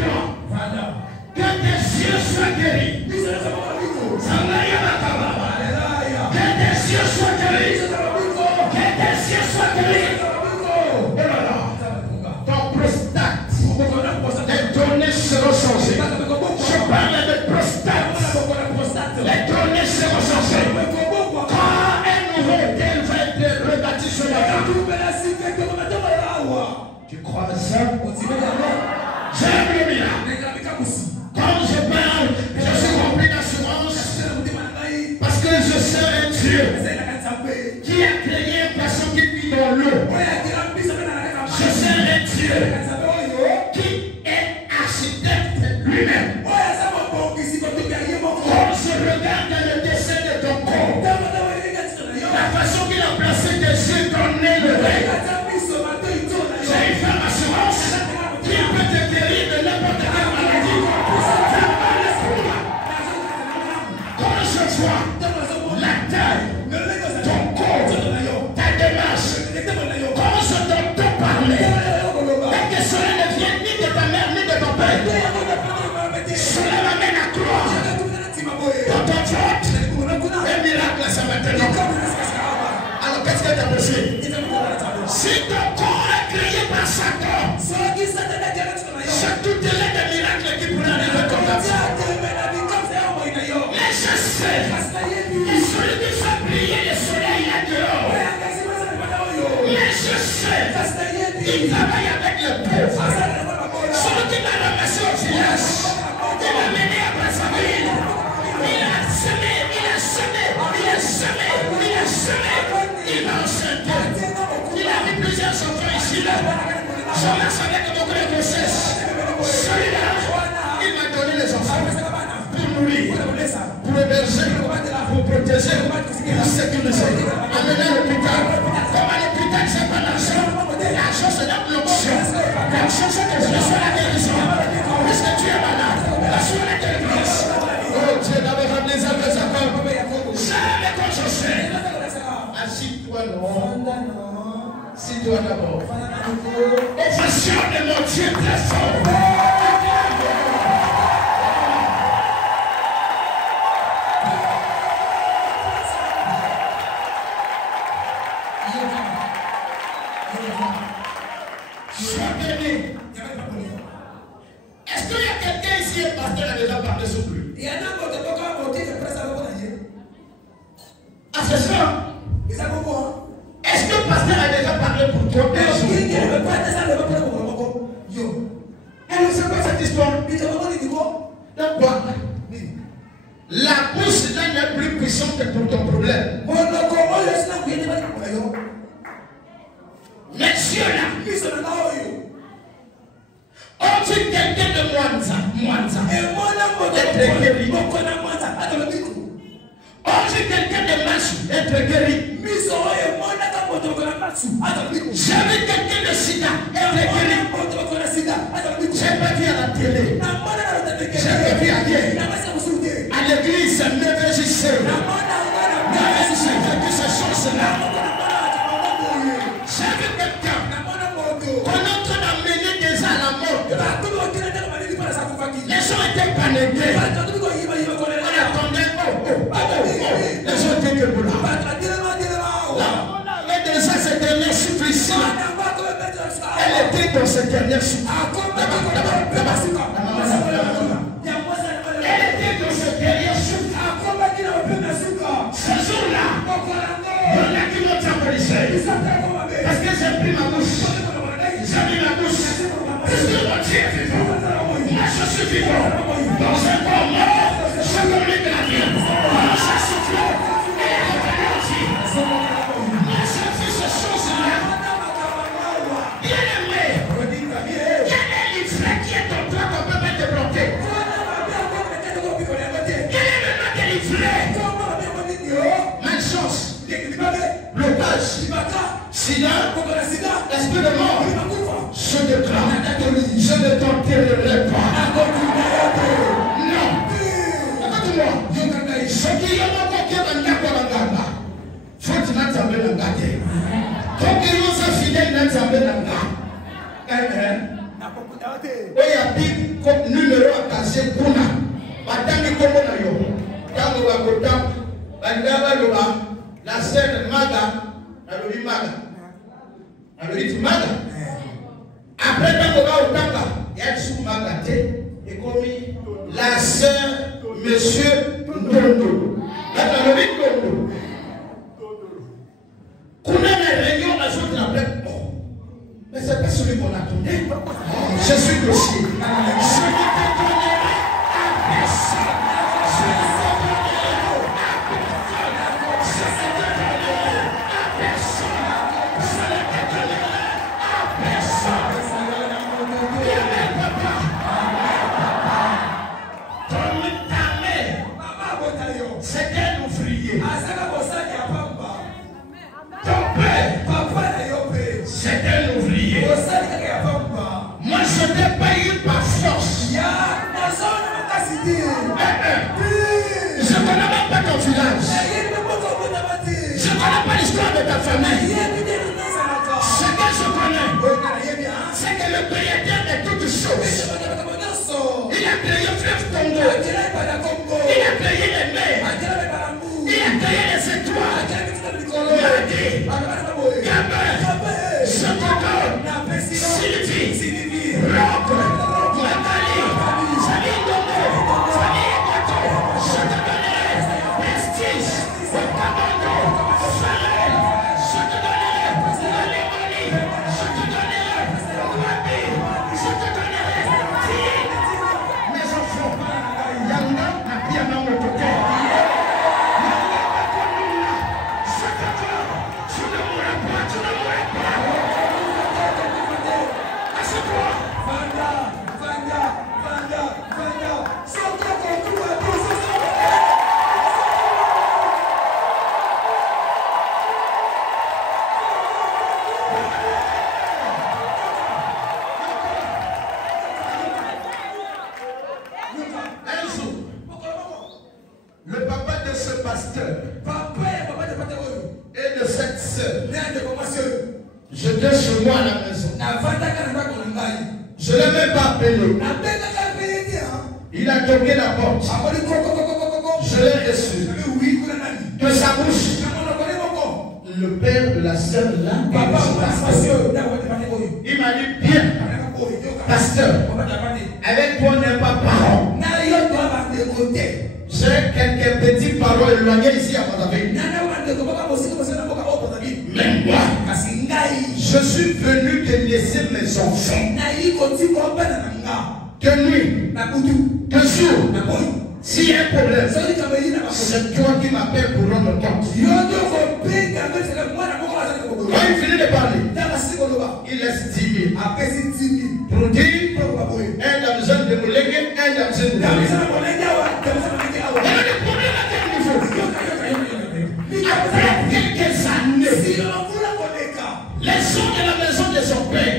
Que tes yeux soient guéris. Que tes yeux soient guéris. Que tes yeux soient guéris. Oh là là. Ton prostate, les données seront changées. Je parle de prostate. Les données seront changées. Quand un nouveau hôtel va être rebâti sur la table. Tu crois ça? J'aime le miracle. Quand je parle, je suis rempli d'assurance parce que je sais un Dieu qui a créé un poisson qui vit dans l'eau. Je sais un Dieu qui est architecte lui-même. Quand je regarde le dessin de ton corps, la façon qu'il a placé tes yeux, ton nez, l'oreille, j'ai une ferme assurance qu'il peut te guérir de n'importe quelle maladie. Quand je vois la taille, ton corps, ta démarche, quand je t'entends parler, et que cela ne vienne ni de ta mère ni de ton père, cela m'amène à croire dans ton vote, un miracle ça maintenant. Alors qu'est-ce que tu as pensé? Si ton corps est créé par Satan, c'est tout délai de miracle qui pourrait arriver comme ça. Mais je sais, celui qui fait briller le soleil là dehors. Mais je sais, il travaille avec le pauvre. Celui qui l'a ramassé au village, il l'a mené après sa ville. Il a semé, il a semé, il a semé, il a semé. Il a enchanté. Il a mis plusieurs enfants ici là. Je marche avec mon gré grossesse. Celui-là, il m'a donné les enfants pour nourrir, pour héberger, pour protéger, pour sécuriser. Amener à l'hôpital. Comme à l'hôpital, c'est pas l'argent. L'argent, c'est la l'onction. L'argent, c'est que je sois la guérison. Puisque tu es malade, la sois la délivrance. Oh Dieu, d'abord, ramenez les âmes de Jacob. Jamais quand je sais. Assis-toi, non. Assis-toi d'abord. Ovation de mon Dieu très fort. Sois béni. Est-ce qu'il y a quelqu'un ici, un pasteur a déjà parlé sur lui? À ce soir, est-ce que le pasteur a déjà parlé pour toi? Alors c'est quoi cette histoire? Donc quoi? La bouche là n'est plus puissante que pour ton problème. Messieurs là, on dit quelqu'un de Mwanza, être guéri. On dit quelqu'un de Machu, être guéri. J'ai vu quelqu'un de Sida, être guéri. J'ai pas vu à la télé. J'ai pas vu ailleurs. À l'église, ne régissez. Ne régissez que ces choses-là. J'ai vu quelqu'un qu'on est en train d'amener déjà à la mort. Les gens étaient paniqués. On attendait. Les gens étaient debout là. Et déjà, cette dernière souffle ici. Elle était dans cette dernière souffle. Elle était dans cette dernière souffle. Ce jour-là, il y en a qui m'ont diabolisé. Parce que j'ai pris ma bouche. J'ai mis ma bouche. Puisque mon Dieu est vivant. Moi, je suis vivant. Dans un corps mort, je communique la vie. Moi, je suis vivant. Et elle est venue aussi. Moi, j'ai vu ces choses-là. Bien-aimé, il y a un livret qui est en toi qu'on ne peut pas débloquer. Quel est le nom des livrets? Malchance, blocage, sida, esprit de mort, je déclare, je ne t'enterrerai pas. Non. Écoute-moi. Ce qui est encore qui est dans la Gaba, faut que tu n'as jamais le gâté. Quand tu es fidèle, tu n'as jamais le gâté. Oui, il y a un numéro à cacher pour nous. Madame, comment on a eu? La sœur de Maga, Maga. Après, quand on va au Tanga, il y a sous Maga, et comme la sœur, monsieur Ndondo. Quand on a vu Ndondo, qu'on a une réunion, la chose n'a pas. Mais ce n'est pas celui qu'on attendait. Je suis dossier. Je ne t'attendais à personne. Moi, je n'ai pas eu par force. Je ne connais même pas ton village. Je ne connais pas l'histoire de ta famille. Ce que je connais, c'est que le Créateur de toutes choses, il a créé le fleuve Congo, il a créé les mers, il a créé les étoiles, Mardi, Gaber, Sototo, Sylvie, Rock, Magali, Salindomo, Salikoto, Sototonné, Prestige, Wakamondo, Salel, Sototonné, Alimoni, Sototonné, Wabi, Sototonné, mes enfants, Yanga, Nabiana, Motoke. Le papa de ce pasteur et de cette sœur, j'étais chez moi à la maison. Je ne l'ai même pas appelé. Il a toqué la porte. Je l'ai reçu. De sa bouche, le père de la sœur là, il m'a dit bien, pasteur, avec toi n'est pas parent. J'ai quelques petites paroles éloignées ici à Brazzaville. Mais moi, je suis venu te laisser mes enfants. Que nuit, que jour, s'il y a un problème, c'est toi qui m'appelles pour rendre compte. Quand il finit de parler, il laisse 10 000. Pour dire, un damsel de Moulégué, un damsel de Moulégué. Après quelques années, les gens de la maison de son père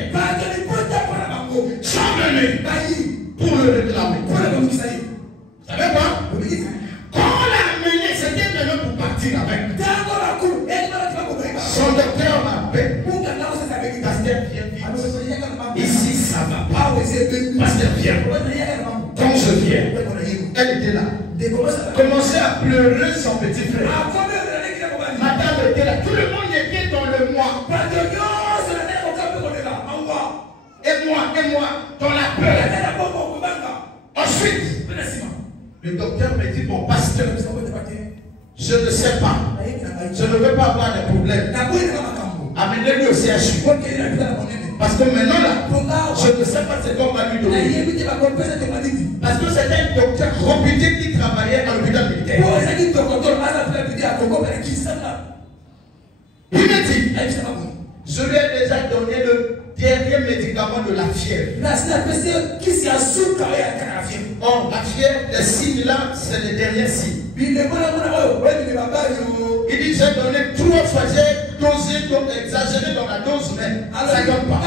sont venus pour le réclamer. Vous savez quoi? Quand on l'a amené, c'était venu pour partir avec. Son docteur m'appelle. Pasteur Pierre, ici ça va pas. Pasteur Pierre, quand je viens, elle était là. Commençait à pleurer son petit frère. Madame était là. Tout le monde était dans le mois. Et moi, dans la peur. Ensuite, le docteur me dit, mon pasteur, je ne sais pas. Je ne veux pas avoir de problème. Amenez-le au CHU. Parce que maintenant là, je ne sais pas ce qu'on va lui donner. Parce que c'était un docteur réputé qui travaillait à l'hôpital militaire. Il m'a dit, je lui ai déjà donné le dernier médicament de la fièvre. Or, la fièvre des signes là, c'est les derniers signes. Il dit, j'ai donné 3 fois, j'ai dosé, donc exagéré dans la dose, mais ça ne donne pas.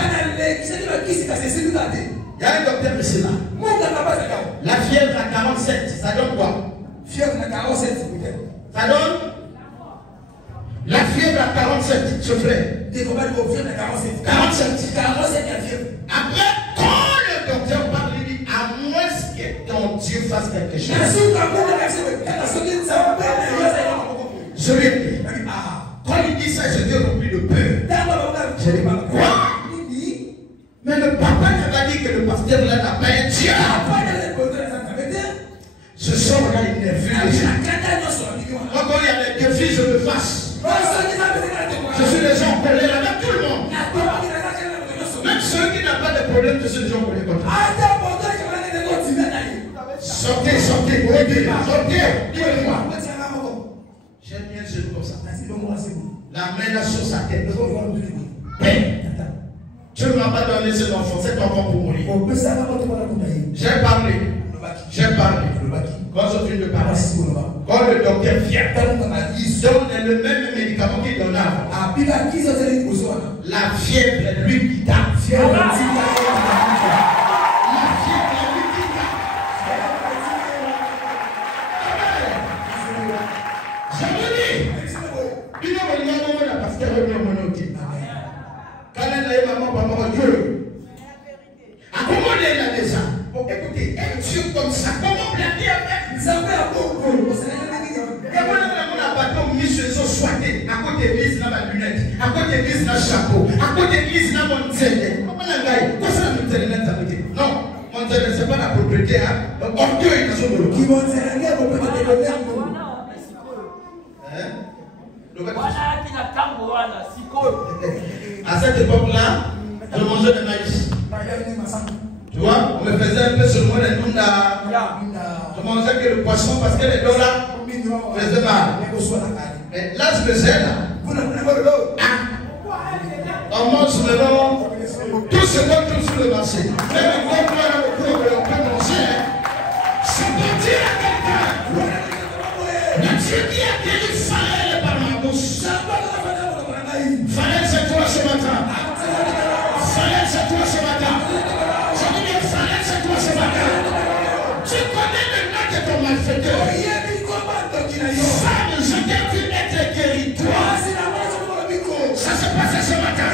Il y a un docteur qui est là. La fièvre à 47, ça donne quoi? Fièvre à 47, ça donne? La fièvre à 47, ce frère. 47. Après, quand le docteur parle, il dit, à moins que ton Dieu fasse quelque chose. Je lui ai dit, quand il dit ça, j'étais rempli de peur. Je lui ai dit, quoi? Mais le papa n'a pas dit que le pasteur là n'a pas un Dieu. Ce soir-là, il est nerveux. Encore il y a des défis, je le fasse. Je suis déjà en colère avec tout le monde. Même ceux qui n'ont pas de problème, je suis déjà en colère contre eux. Sortez, dis-moi. J'aime bien ce comme ça. La main là sur sa tête. Tu ne m'as pas donné cet enfant pour mourir. J'ai parlé. Quand je viens de parler, quand le docteur vient, il donne le même médicament qu'il donnait avant. La fièvre lui quitta. Je vous dis, il y a un pasteur quand elle a maman, papa, Dieu. À comment elle a déjà? Écoutez, un Dieu comme ça, comment blaguer avec? Ça fait un peu. Et voilà, on a bâton mis sur son soigné. À côté de l'église, dans ma lunette. À côté de l'église, dans le chapeau. À côté de l'église, dans mon zèle. Comment on a gagné? Quoi ça, mon zèle, là, ça veut dire? Non, mon zèle, c'est pas la propriété, hein. Orgueil, dans son boulot. Qui vont zèle, là, on peut pas te donner. À cette époque-là, je mangeais du maïs. Tu vois, on me faisait un peu sur moi les nouna. Je mangeais que le poisson parce que les dollars faisaient mal. Mais là, je faisais là. On mange maintenant tout ce qu'on trouve sur le marché. Même quand on peut manger, c'est pour dire à quelqu'un. Le Dieu qui a guéri Pharrell par ma bouche. Pharrell, c'est toi ce matin. Pharrell, c'est toi ce matin. Je dis bien, Pharrell, c'est toi ce matin. Tu connais le nom de ton malfaiteur. Femme, je t'ai vu être guéri. Toi, ça se passait ce matin.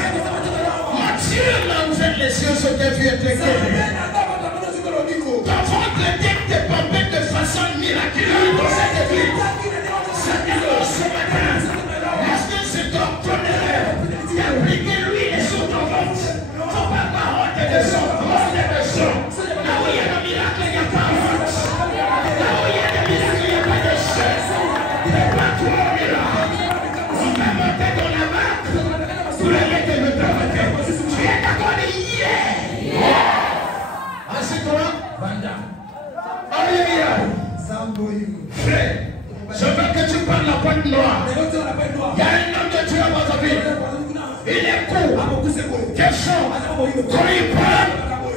Mon Dieu m'a ouvert les yeux, je t'ai vu être guéri. Ton ventre était bombé de façon miraculeuse dans cette église. Ce matin, lorsque cet homme tonnerre qui a appliqué l'huile sur ton ventre, ton papa honte de sang, là où il y a le miracle, il n'y a pas honte. Là où il y a le miracle, il n'y a pas de chair. Prépare-toi au miracle. On va monter dans la barque pour le mettre de ton côté. Tu es d'accord de yeah. Assieds-toi. Alléluia. Frère. Je veux que tu parles la pointe noire. Il y a un homme de Dieu à votre vie. Il est court. Quel son? Quand il parle,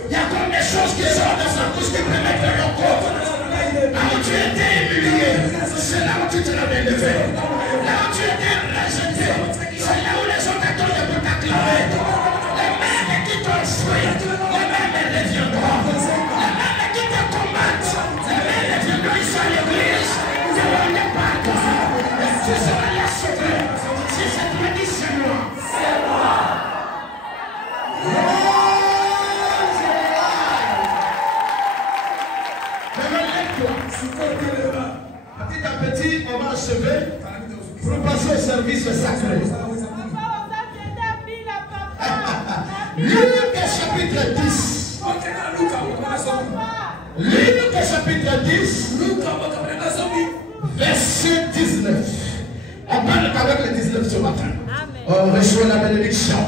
il y a comme des choses qui sortent de sa bouche qui permettent de l'encore. Là où tu étais humilié, c'est là où tu te l'as élevé. Là où tu étais rejeté, c'est là où les gens t'attendent pour t'acclamer. Les mêmes qui t'ont joué, les mêmes reviendront. Les mêmes qui te combattent, les mêmes reviendront ici à l'église. Tu seras la secret. Si c'est toi qui c'est moi. C'est moi. Petit à petit, on va achever pour passer au service sacré. Luc chapitre 10. Luc chapitre 10. Verset 19. On parle qu'avec le 19 ce matin. On reçoit la bénédiction.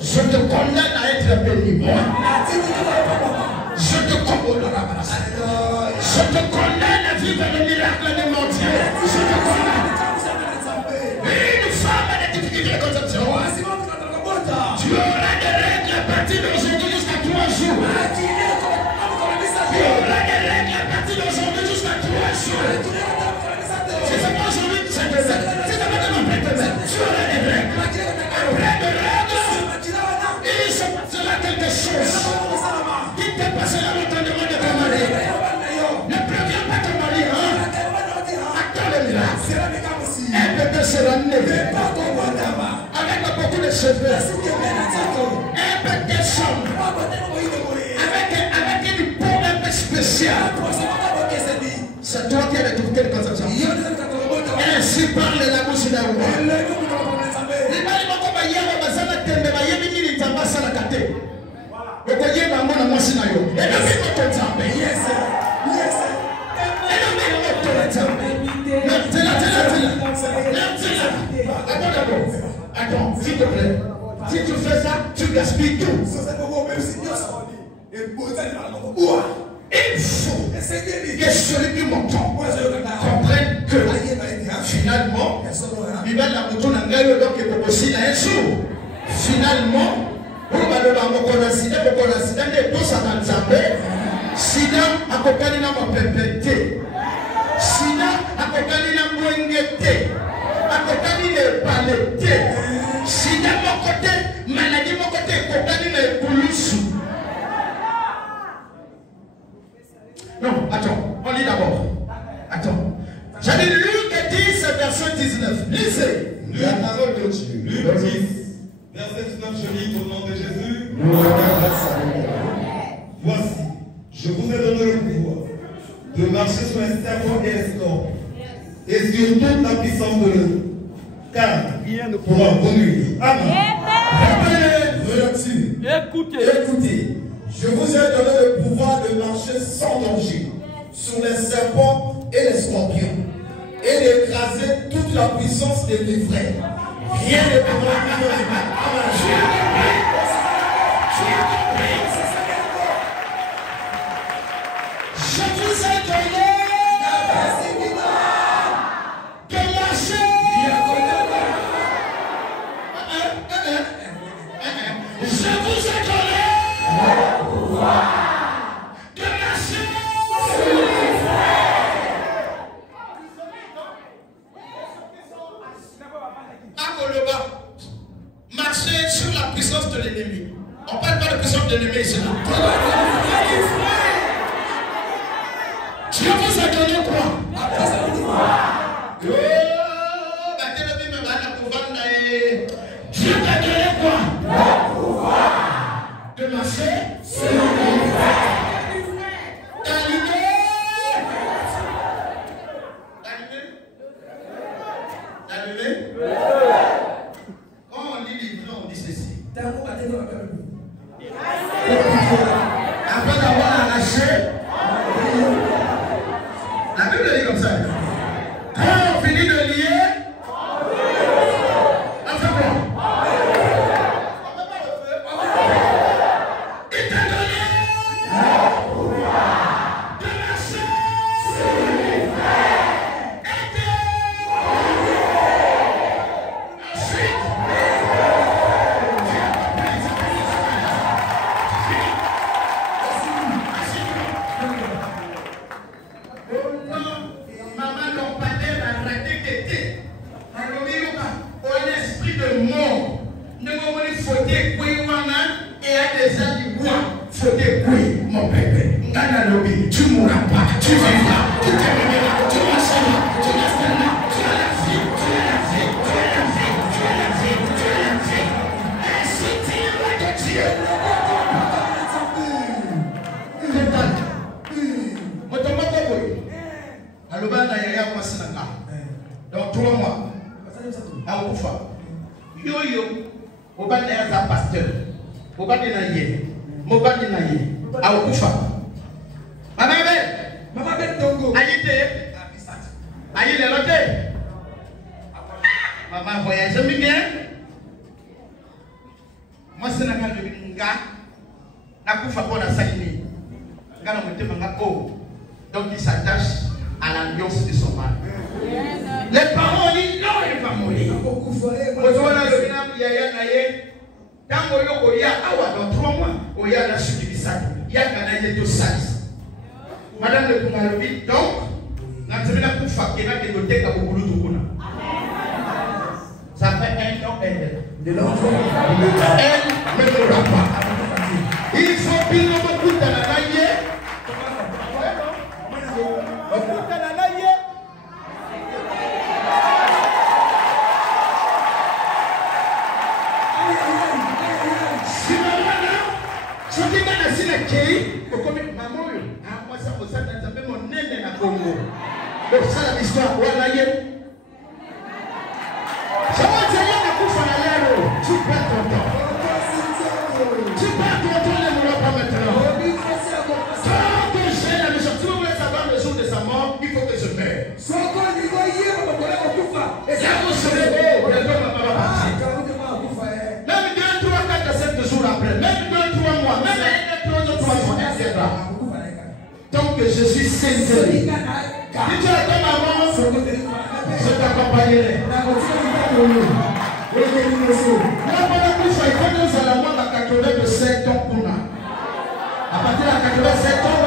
Je te condamne à être béni. Je te condamne à vivre le miracle de mon Dieu. Je te condamne. Une femme a des difficultés de conception. Tu auras des règles à partir d'aujourd'hui jusqu'à 3 jours. Tu auras des règles à partir d'aujourd'hui jusqu'à 3 jours. Si c'est pas aujourd'hui, c'est demain. Si c'est pas demain, tu auras des règles. Après de cheveux. Un peu de chambre. Avec une peau un peu spéciale. C'est toi qui as découvert quelque chose. Ainsi parle la bouche d'Aoua. Attends, s'il te plaît. Si tu fais ça, tu gaspilles tout. Il faut que celui qui m'entend comprenne que finalement, il va la moto n'a pas eu donc aussi un jour. Finalement, pour le sida, sida a kokani na mapepete, sida a kokani na mwengete, a kokani na palete, sida mon côté, maladie mon côté, kokani na epulusu. Non, attends, on lit d'abord. Attends. J'avais lu Luc 10, verset 19. Lisez. La parole de Dieu. Luc 10, verset 19, je lis au nom de Jésus. Voici, je vous ai donné le pouvoir de marcher sur les serpents et les scorpions et sur toute la puissance de l'eau. Car rien ne pourra vous nuire. Amen. Écoutez, je vous ai donné le pouvoir de marcher sans danger sur les serpents et les scorpions et d'écraser toute la puissance des livrets. Rien ne pourra vous nuire. Amen. Je vous ai donné de marcher. Je vous ai donné le pouvoir de marcher. Marcher sur la puissance de l'ennemi. On ne parle pas de puissance de l'ennemi ici. Dieu vous a donné quoi? Dieu t'a donné quoi? Le pouvoir de marcher sur les Allumé? Quand on lit les livres, on dit ceci. Après d'avoir arraché, la Bible dit comme ça. Quand on finit de lier, on fait quoi? Il t'a donné le pouvoir de marcher sur les frères et de ensuite. Maman, ton père a raté qu'était. Alors, il y a un esprit de mort. Ne me fautez quoi, et à des animaux, fautez quoi, mon bébé. Nganalobi, tu ne mourras pas, tu vivras, tu termineras, tu marcheras, tu resteras, tu as la vie, tu as la vie, tu as la vie, tu as la vie, tu as la vie. Ainsi dira que Dieu. Alobana yaya masinanga. Dans 3 mois. Aoufa. Yo yo. Obana ya za pasteur. Obana na ye. Mobana na ye. Aoufa. Mama be tongo. Ayite. Ayile lote. Mama voyage mi bien. Masinanga de nga. Na kufa kona salini. Ngana mutema nga oh. Donc il s'attache à l'ambiance de son mari. Les parents disent non, il va mourir. Dans 3 mois, il y a la chute du sac. Il y a de salis. Madame le Kumalobi, donc, ça fait 1 an, elle. De l'enfant. Elle ne l'aura pas. Il faut qu'il beaucoup de la naïe. Tant que je suis sincère, si tu attends maman, je t'accompagnerai. À partir de 87 ans,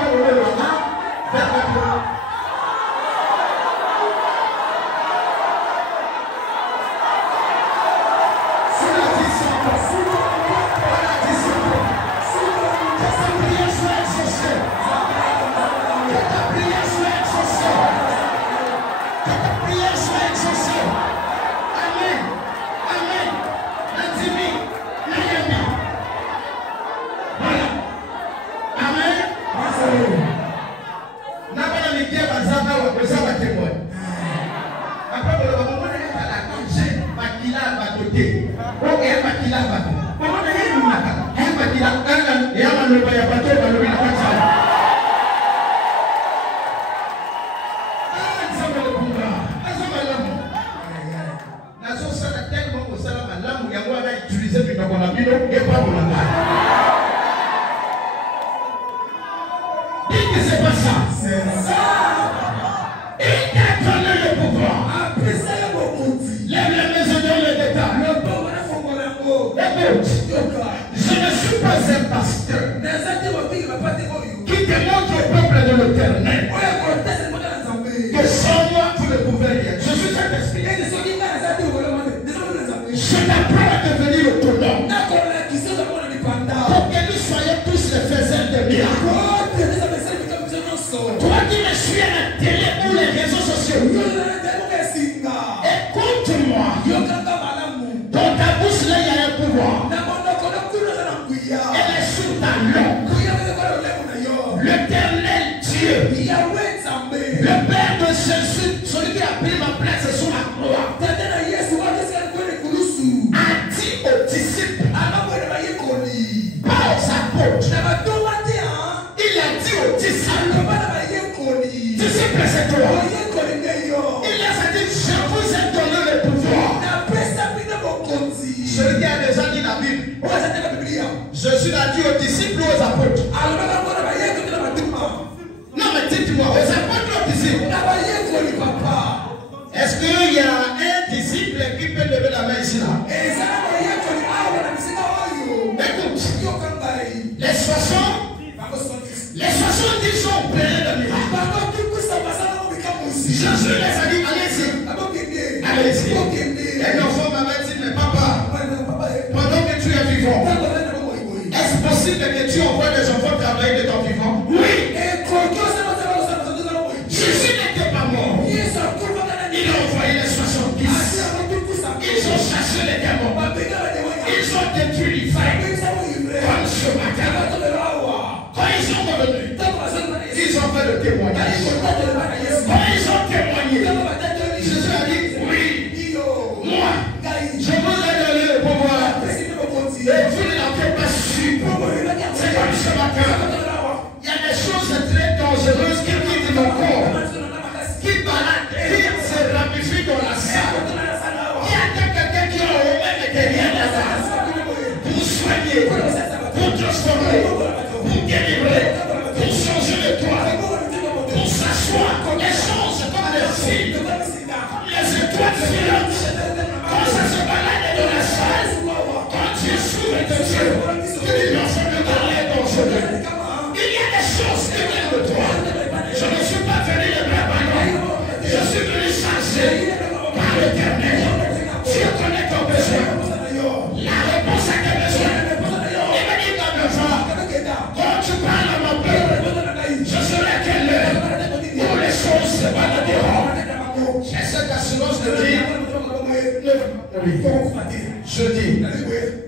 Je dis,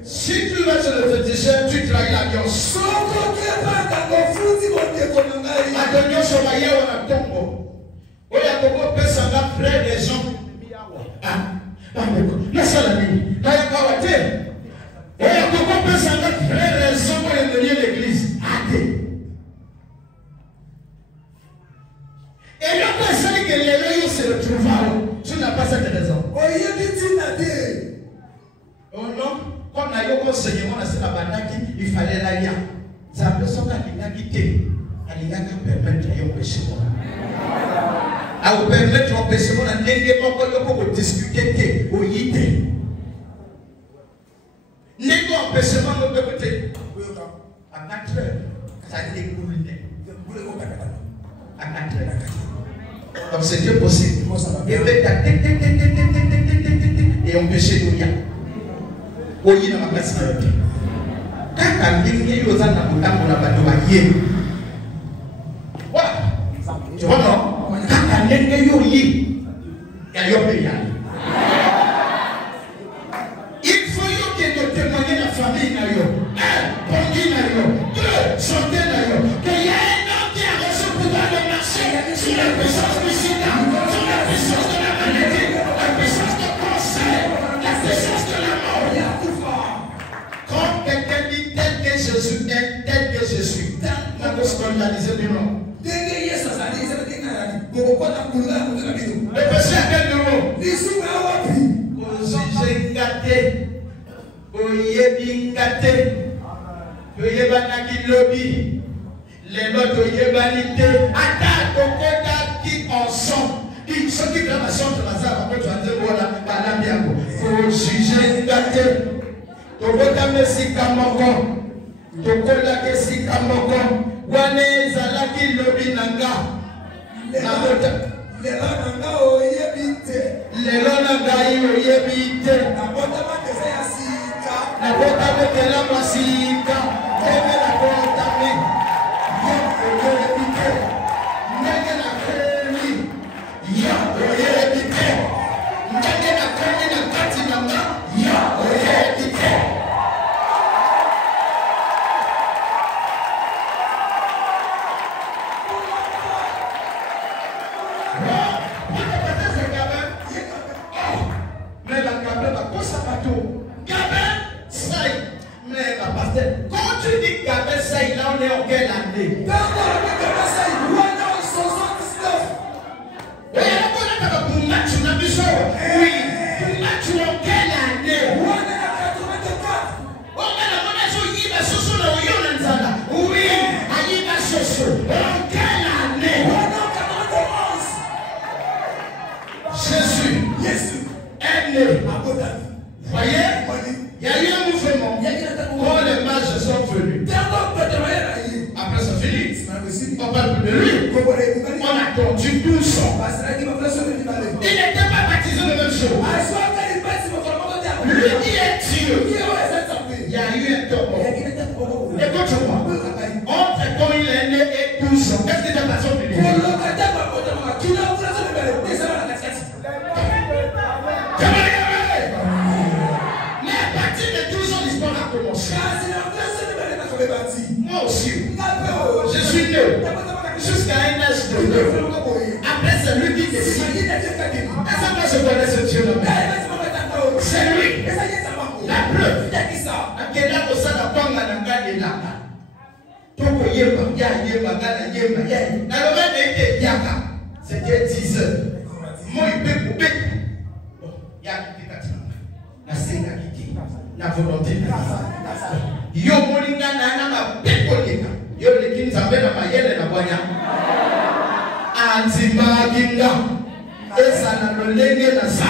si tu vas sur le féticheur, tu trahis l'alliance. Attention sur la yéwa na tombo. Oya koko pesa nga frère des gens. Ah, na salami. Na yakawate. Oya koko pesa nga frère des gens pour venir l'église. Ate. Et là, personne que les loyaux se retrouvent, tu n'as pas cette raison. Oh non, comme on a eu enseignement dans la banaki, il fallait la lire. Ça peut être qu'il a quitté. Il a qu'à permettre de péché. À vous permettre de péché, on a n'engagé pour discuter au yité. N'engagé en péché, on peut côté. À 4 heures, ça découle. À 4 heures. Donc c'est Dieu possible. Et on péché nous y a. Oui, dans ma place. Quand tu as dit tu vois non? Quand tu as dit il faut que tu témoignes la famille. Chanter qu'il y a un homme qui a reçu le pouvoir de marcher sur la puissance du sida, sur la puissance de la maladie, la puissance du cancer, la puissance de la mort. Quand quelqu'un dit tel que Jésus est, tel que je suis, on peut scandaliser du nom. Le péché est quel nom? J'ai gâté, oye gâté, oye banaki lobby, les lots oye banité, attaque au côté qui ensemble, qui sont qui dans la chambre de la salle, après tu vas dire voilà, balamiako, faut juger gâté, tokota mesi kamoko, tokola kesi kamoko, wane zalaki lobby nanga. Lelo nanga oyebite. Lelo nanga oyebite. Nabota makese ya sika. Nabota mekela masika. Keme na bota me. Yo oyebite. Nenge na kemi. Yo oyebite. Nenge na kemi na kati nanga. Yo oyebite. Quand tu dis Gabin Saï, là on est en quelle année? Oui, tu es en quelle année? Oui, en quelle année? Jésus est né. Voyez? Il y a eu un mouvement. Quand les mages sont venus. Après ça finit. On parle de lui. On a attendu 12 ans. Il n'était pas baptisé de même chose. Lui qui est Dieu. Il y a eu un temps. Écoute-moi. Entre quand il est né et 12 ans. Qu'est-ce que tu as passé au milieu? Moi aussi, je suis né jusqu'à un âge de 9. Après, c'est lui qui décide. Est-ce que moi je connais ce Dieu-là? C'est lui. La preuve. Akela kosala panga na ngade langa. Toko yeba, ya yeba, ngana yeba, ya. Na loba ete yaka. C'était 10 heures. Moi il peut couper. Ya kiti na senga kiti. Na volonté na yo molinga na ma pekoleka. Yo lekini zambe na mayele na bwanya. Anzima ginga. Esa na lolenge na sa.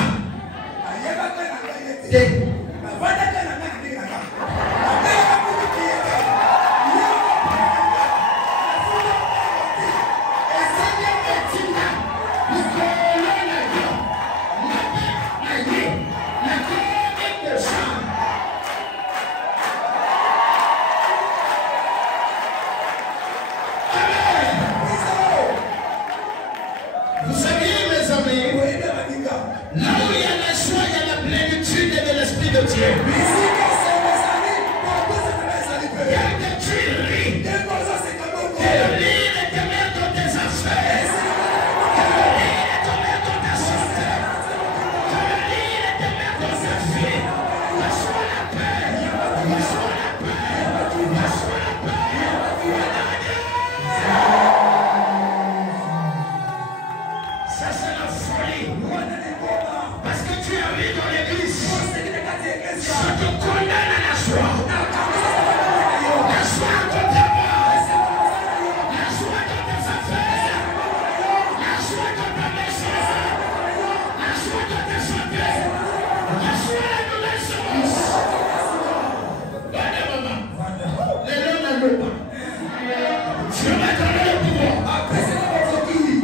Te. Là où il y a la joie, il y a la plénitude de l'esprit te condamne à la joie. La joie de tes morts. La joie de tes affaires. La joie de ta maison. La joie de tes santé. La joie de la chance. Voilà, maman. Les lions n'en veulent pas. Dieu m'a donné le pouvoir.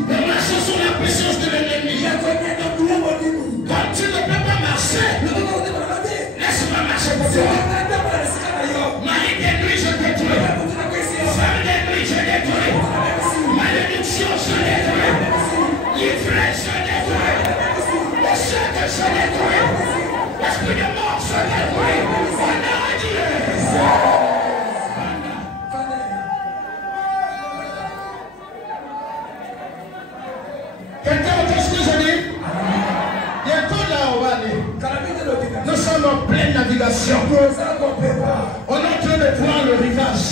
De marcher sous la puissance de l'ennemi. Quand tu ne peux pas marcher, laisse-moi marcher pour toi. Mari des nuits, je détruis. Femme des nuits, je détruis. Malédiction, je détruis. L'ivresse, je détruis. Le chèque, je détruis. L'esprit de mort, je détruis. On a Dieu. Quelqu'un entend ce que je dis? Bientôt là, on va aller. Nous sommes en pleine navigation. On est en train de prendre le rivage.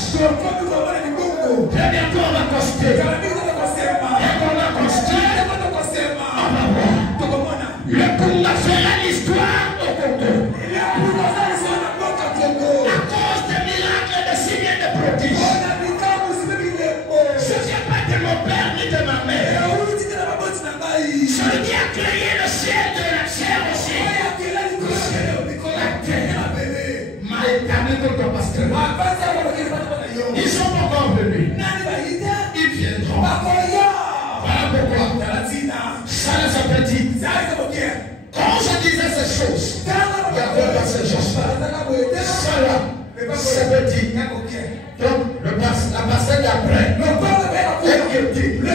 Très bientôt, on va coster. Et on va coster. On va voir. Le Congo fera l'histoire au Congo. À cause des miracles et des signes et des prodiges. Je ne viens pas de mon père ni de ma mère. Celui qui a créé le ciel de la chair aussi. La terre m'a établi comme ton pasteur. Ils sont encore venus. Ils viendront. Voilà pourquoi. Ça les a dit. Quand je disais ces choses, il y avait pas ces choses. Ça là, c'est petit. Donc, la passage d'après. Le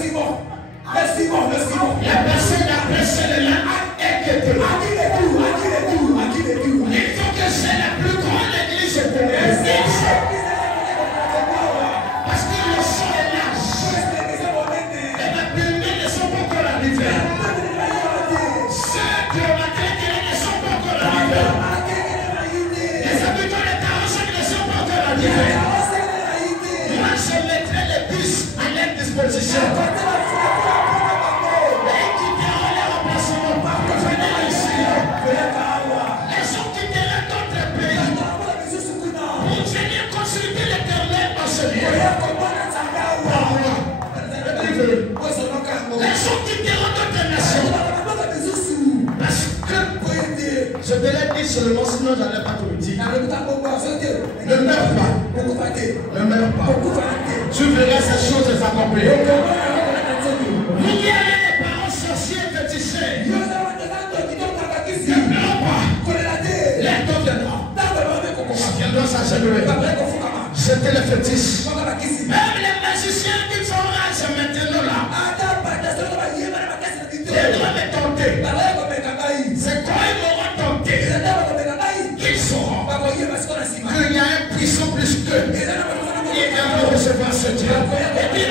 suivant. La personne d'après celle-là est que il faut que c'est la plus grande église au Congo. Parce que le sang est large. Et ma première ne sont pas encore arrivés. Ceux qui ont matraqué ne sont pas encore arrivés. Les habitants de Tarosac ne sont pas encore arrivés. Moi, je mettrai les bus à leur disposition. Je te l'ai dit seulement, sinon je n'allais pas te le dire. Ne meurs pas. Ne meurs pas. Tu verras ces choses s'accomplir. N'oubliez rien des parents sorciers et féticheurs. Ne pleure pas. L'air t'en viendra. Viendra s'agenouiller. C'était le fétiche. Même les magiciens qui font rage maintenant là. Les doigts me tenter. C'est quoi ils m'auront tenté? Qu'ils sauront qu'il y a un puissant plus qu'eux. Ils viendront recevoir ce Dieu. Et puis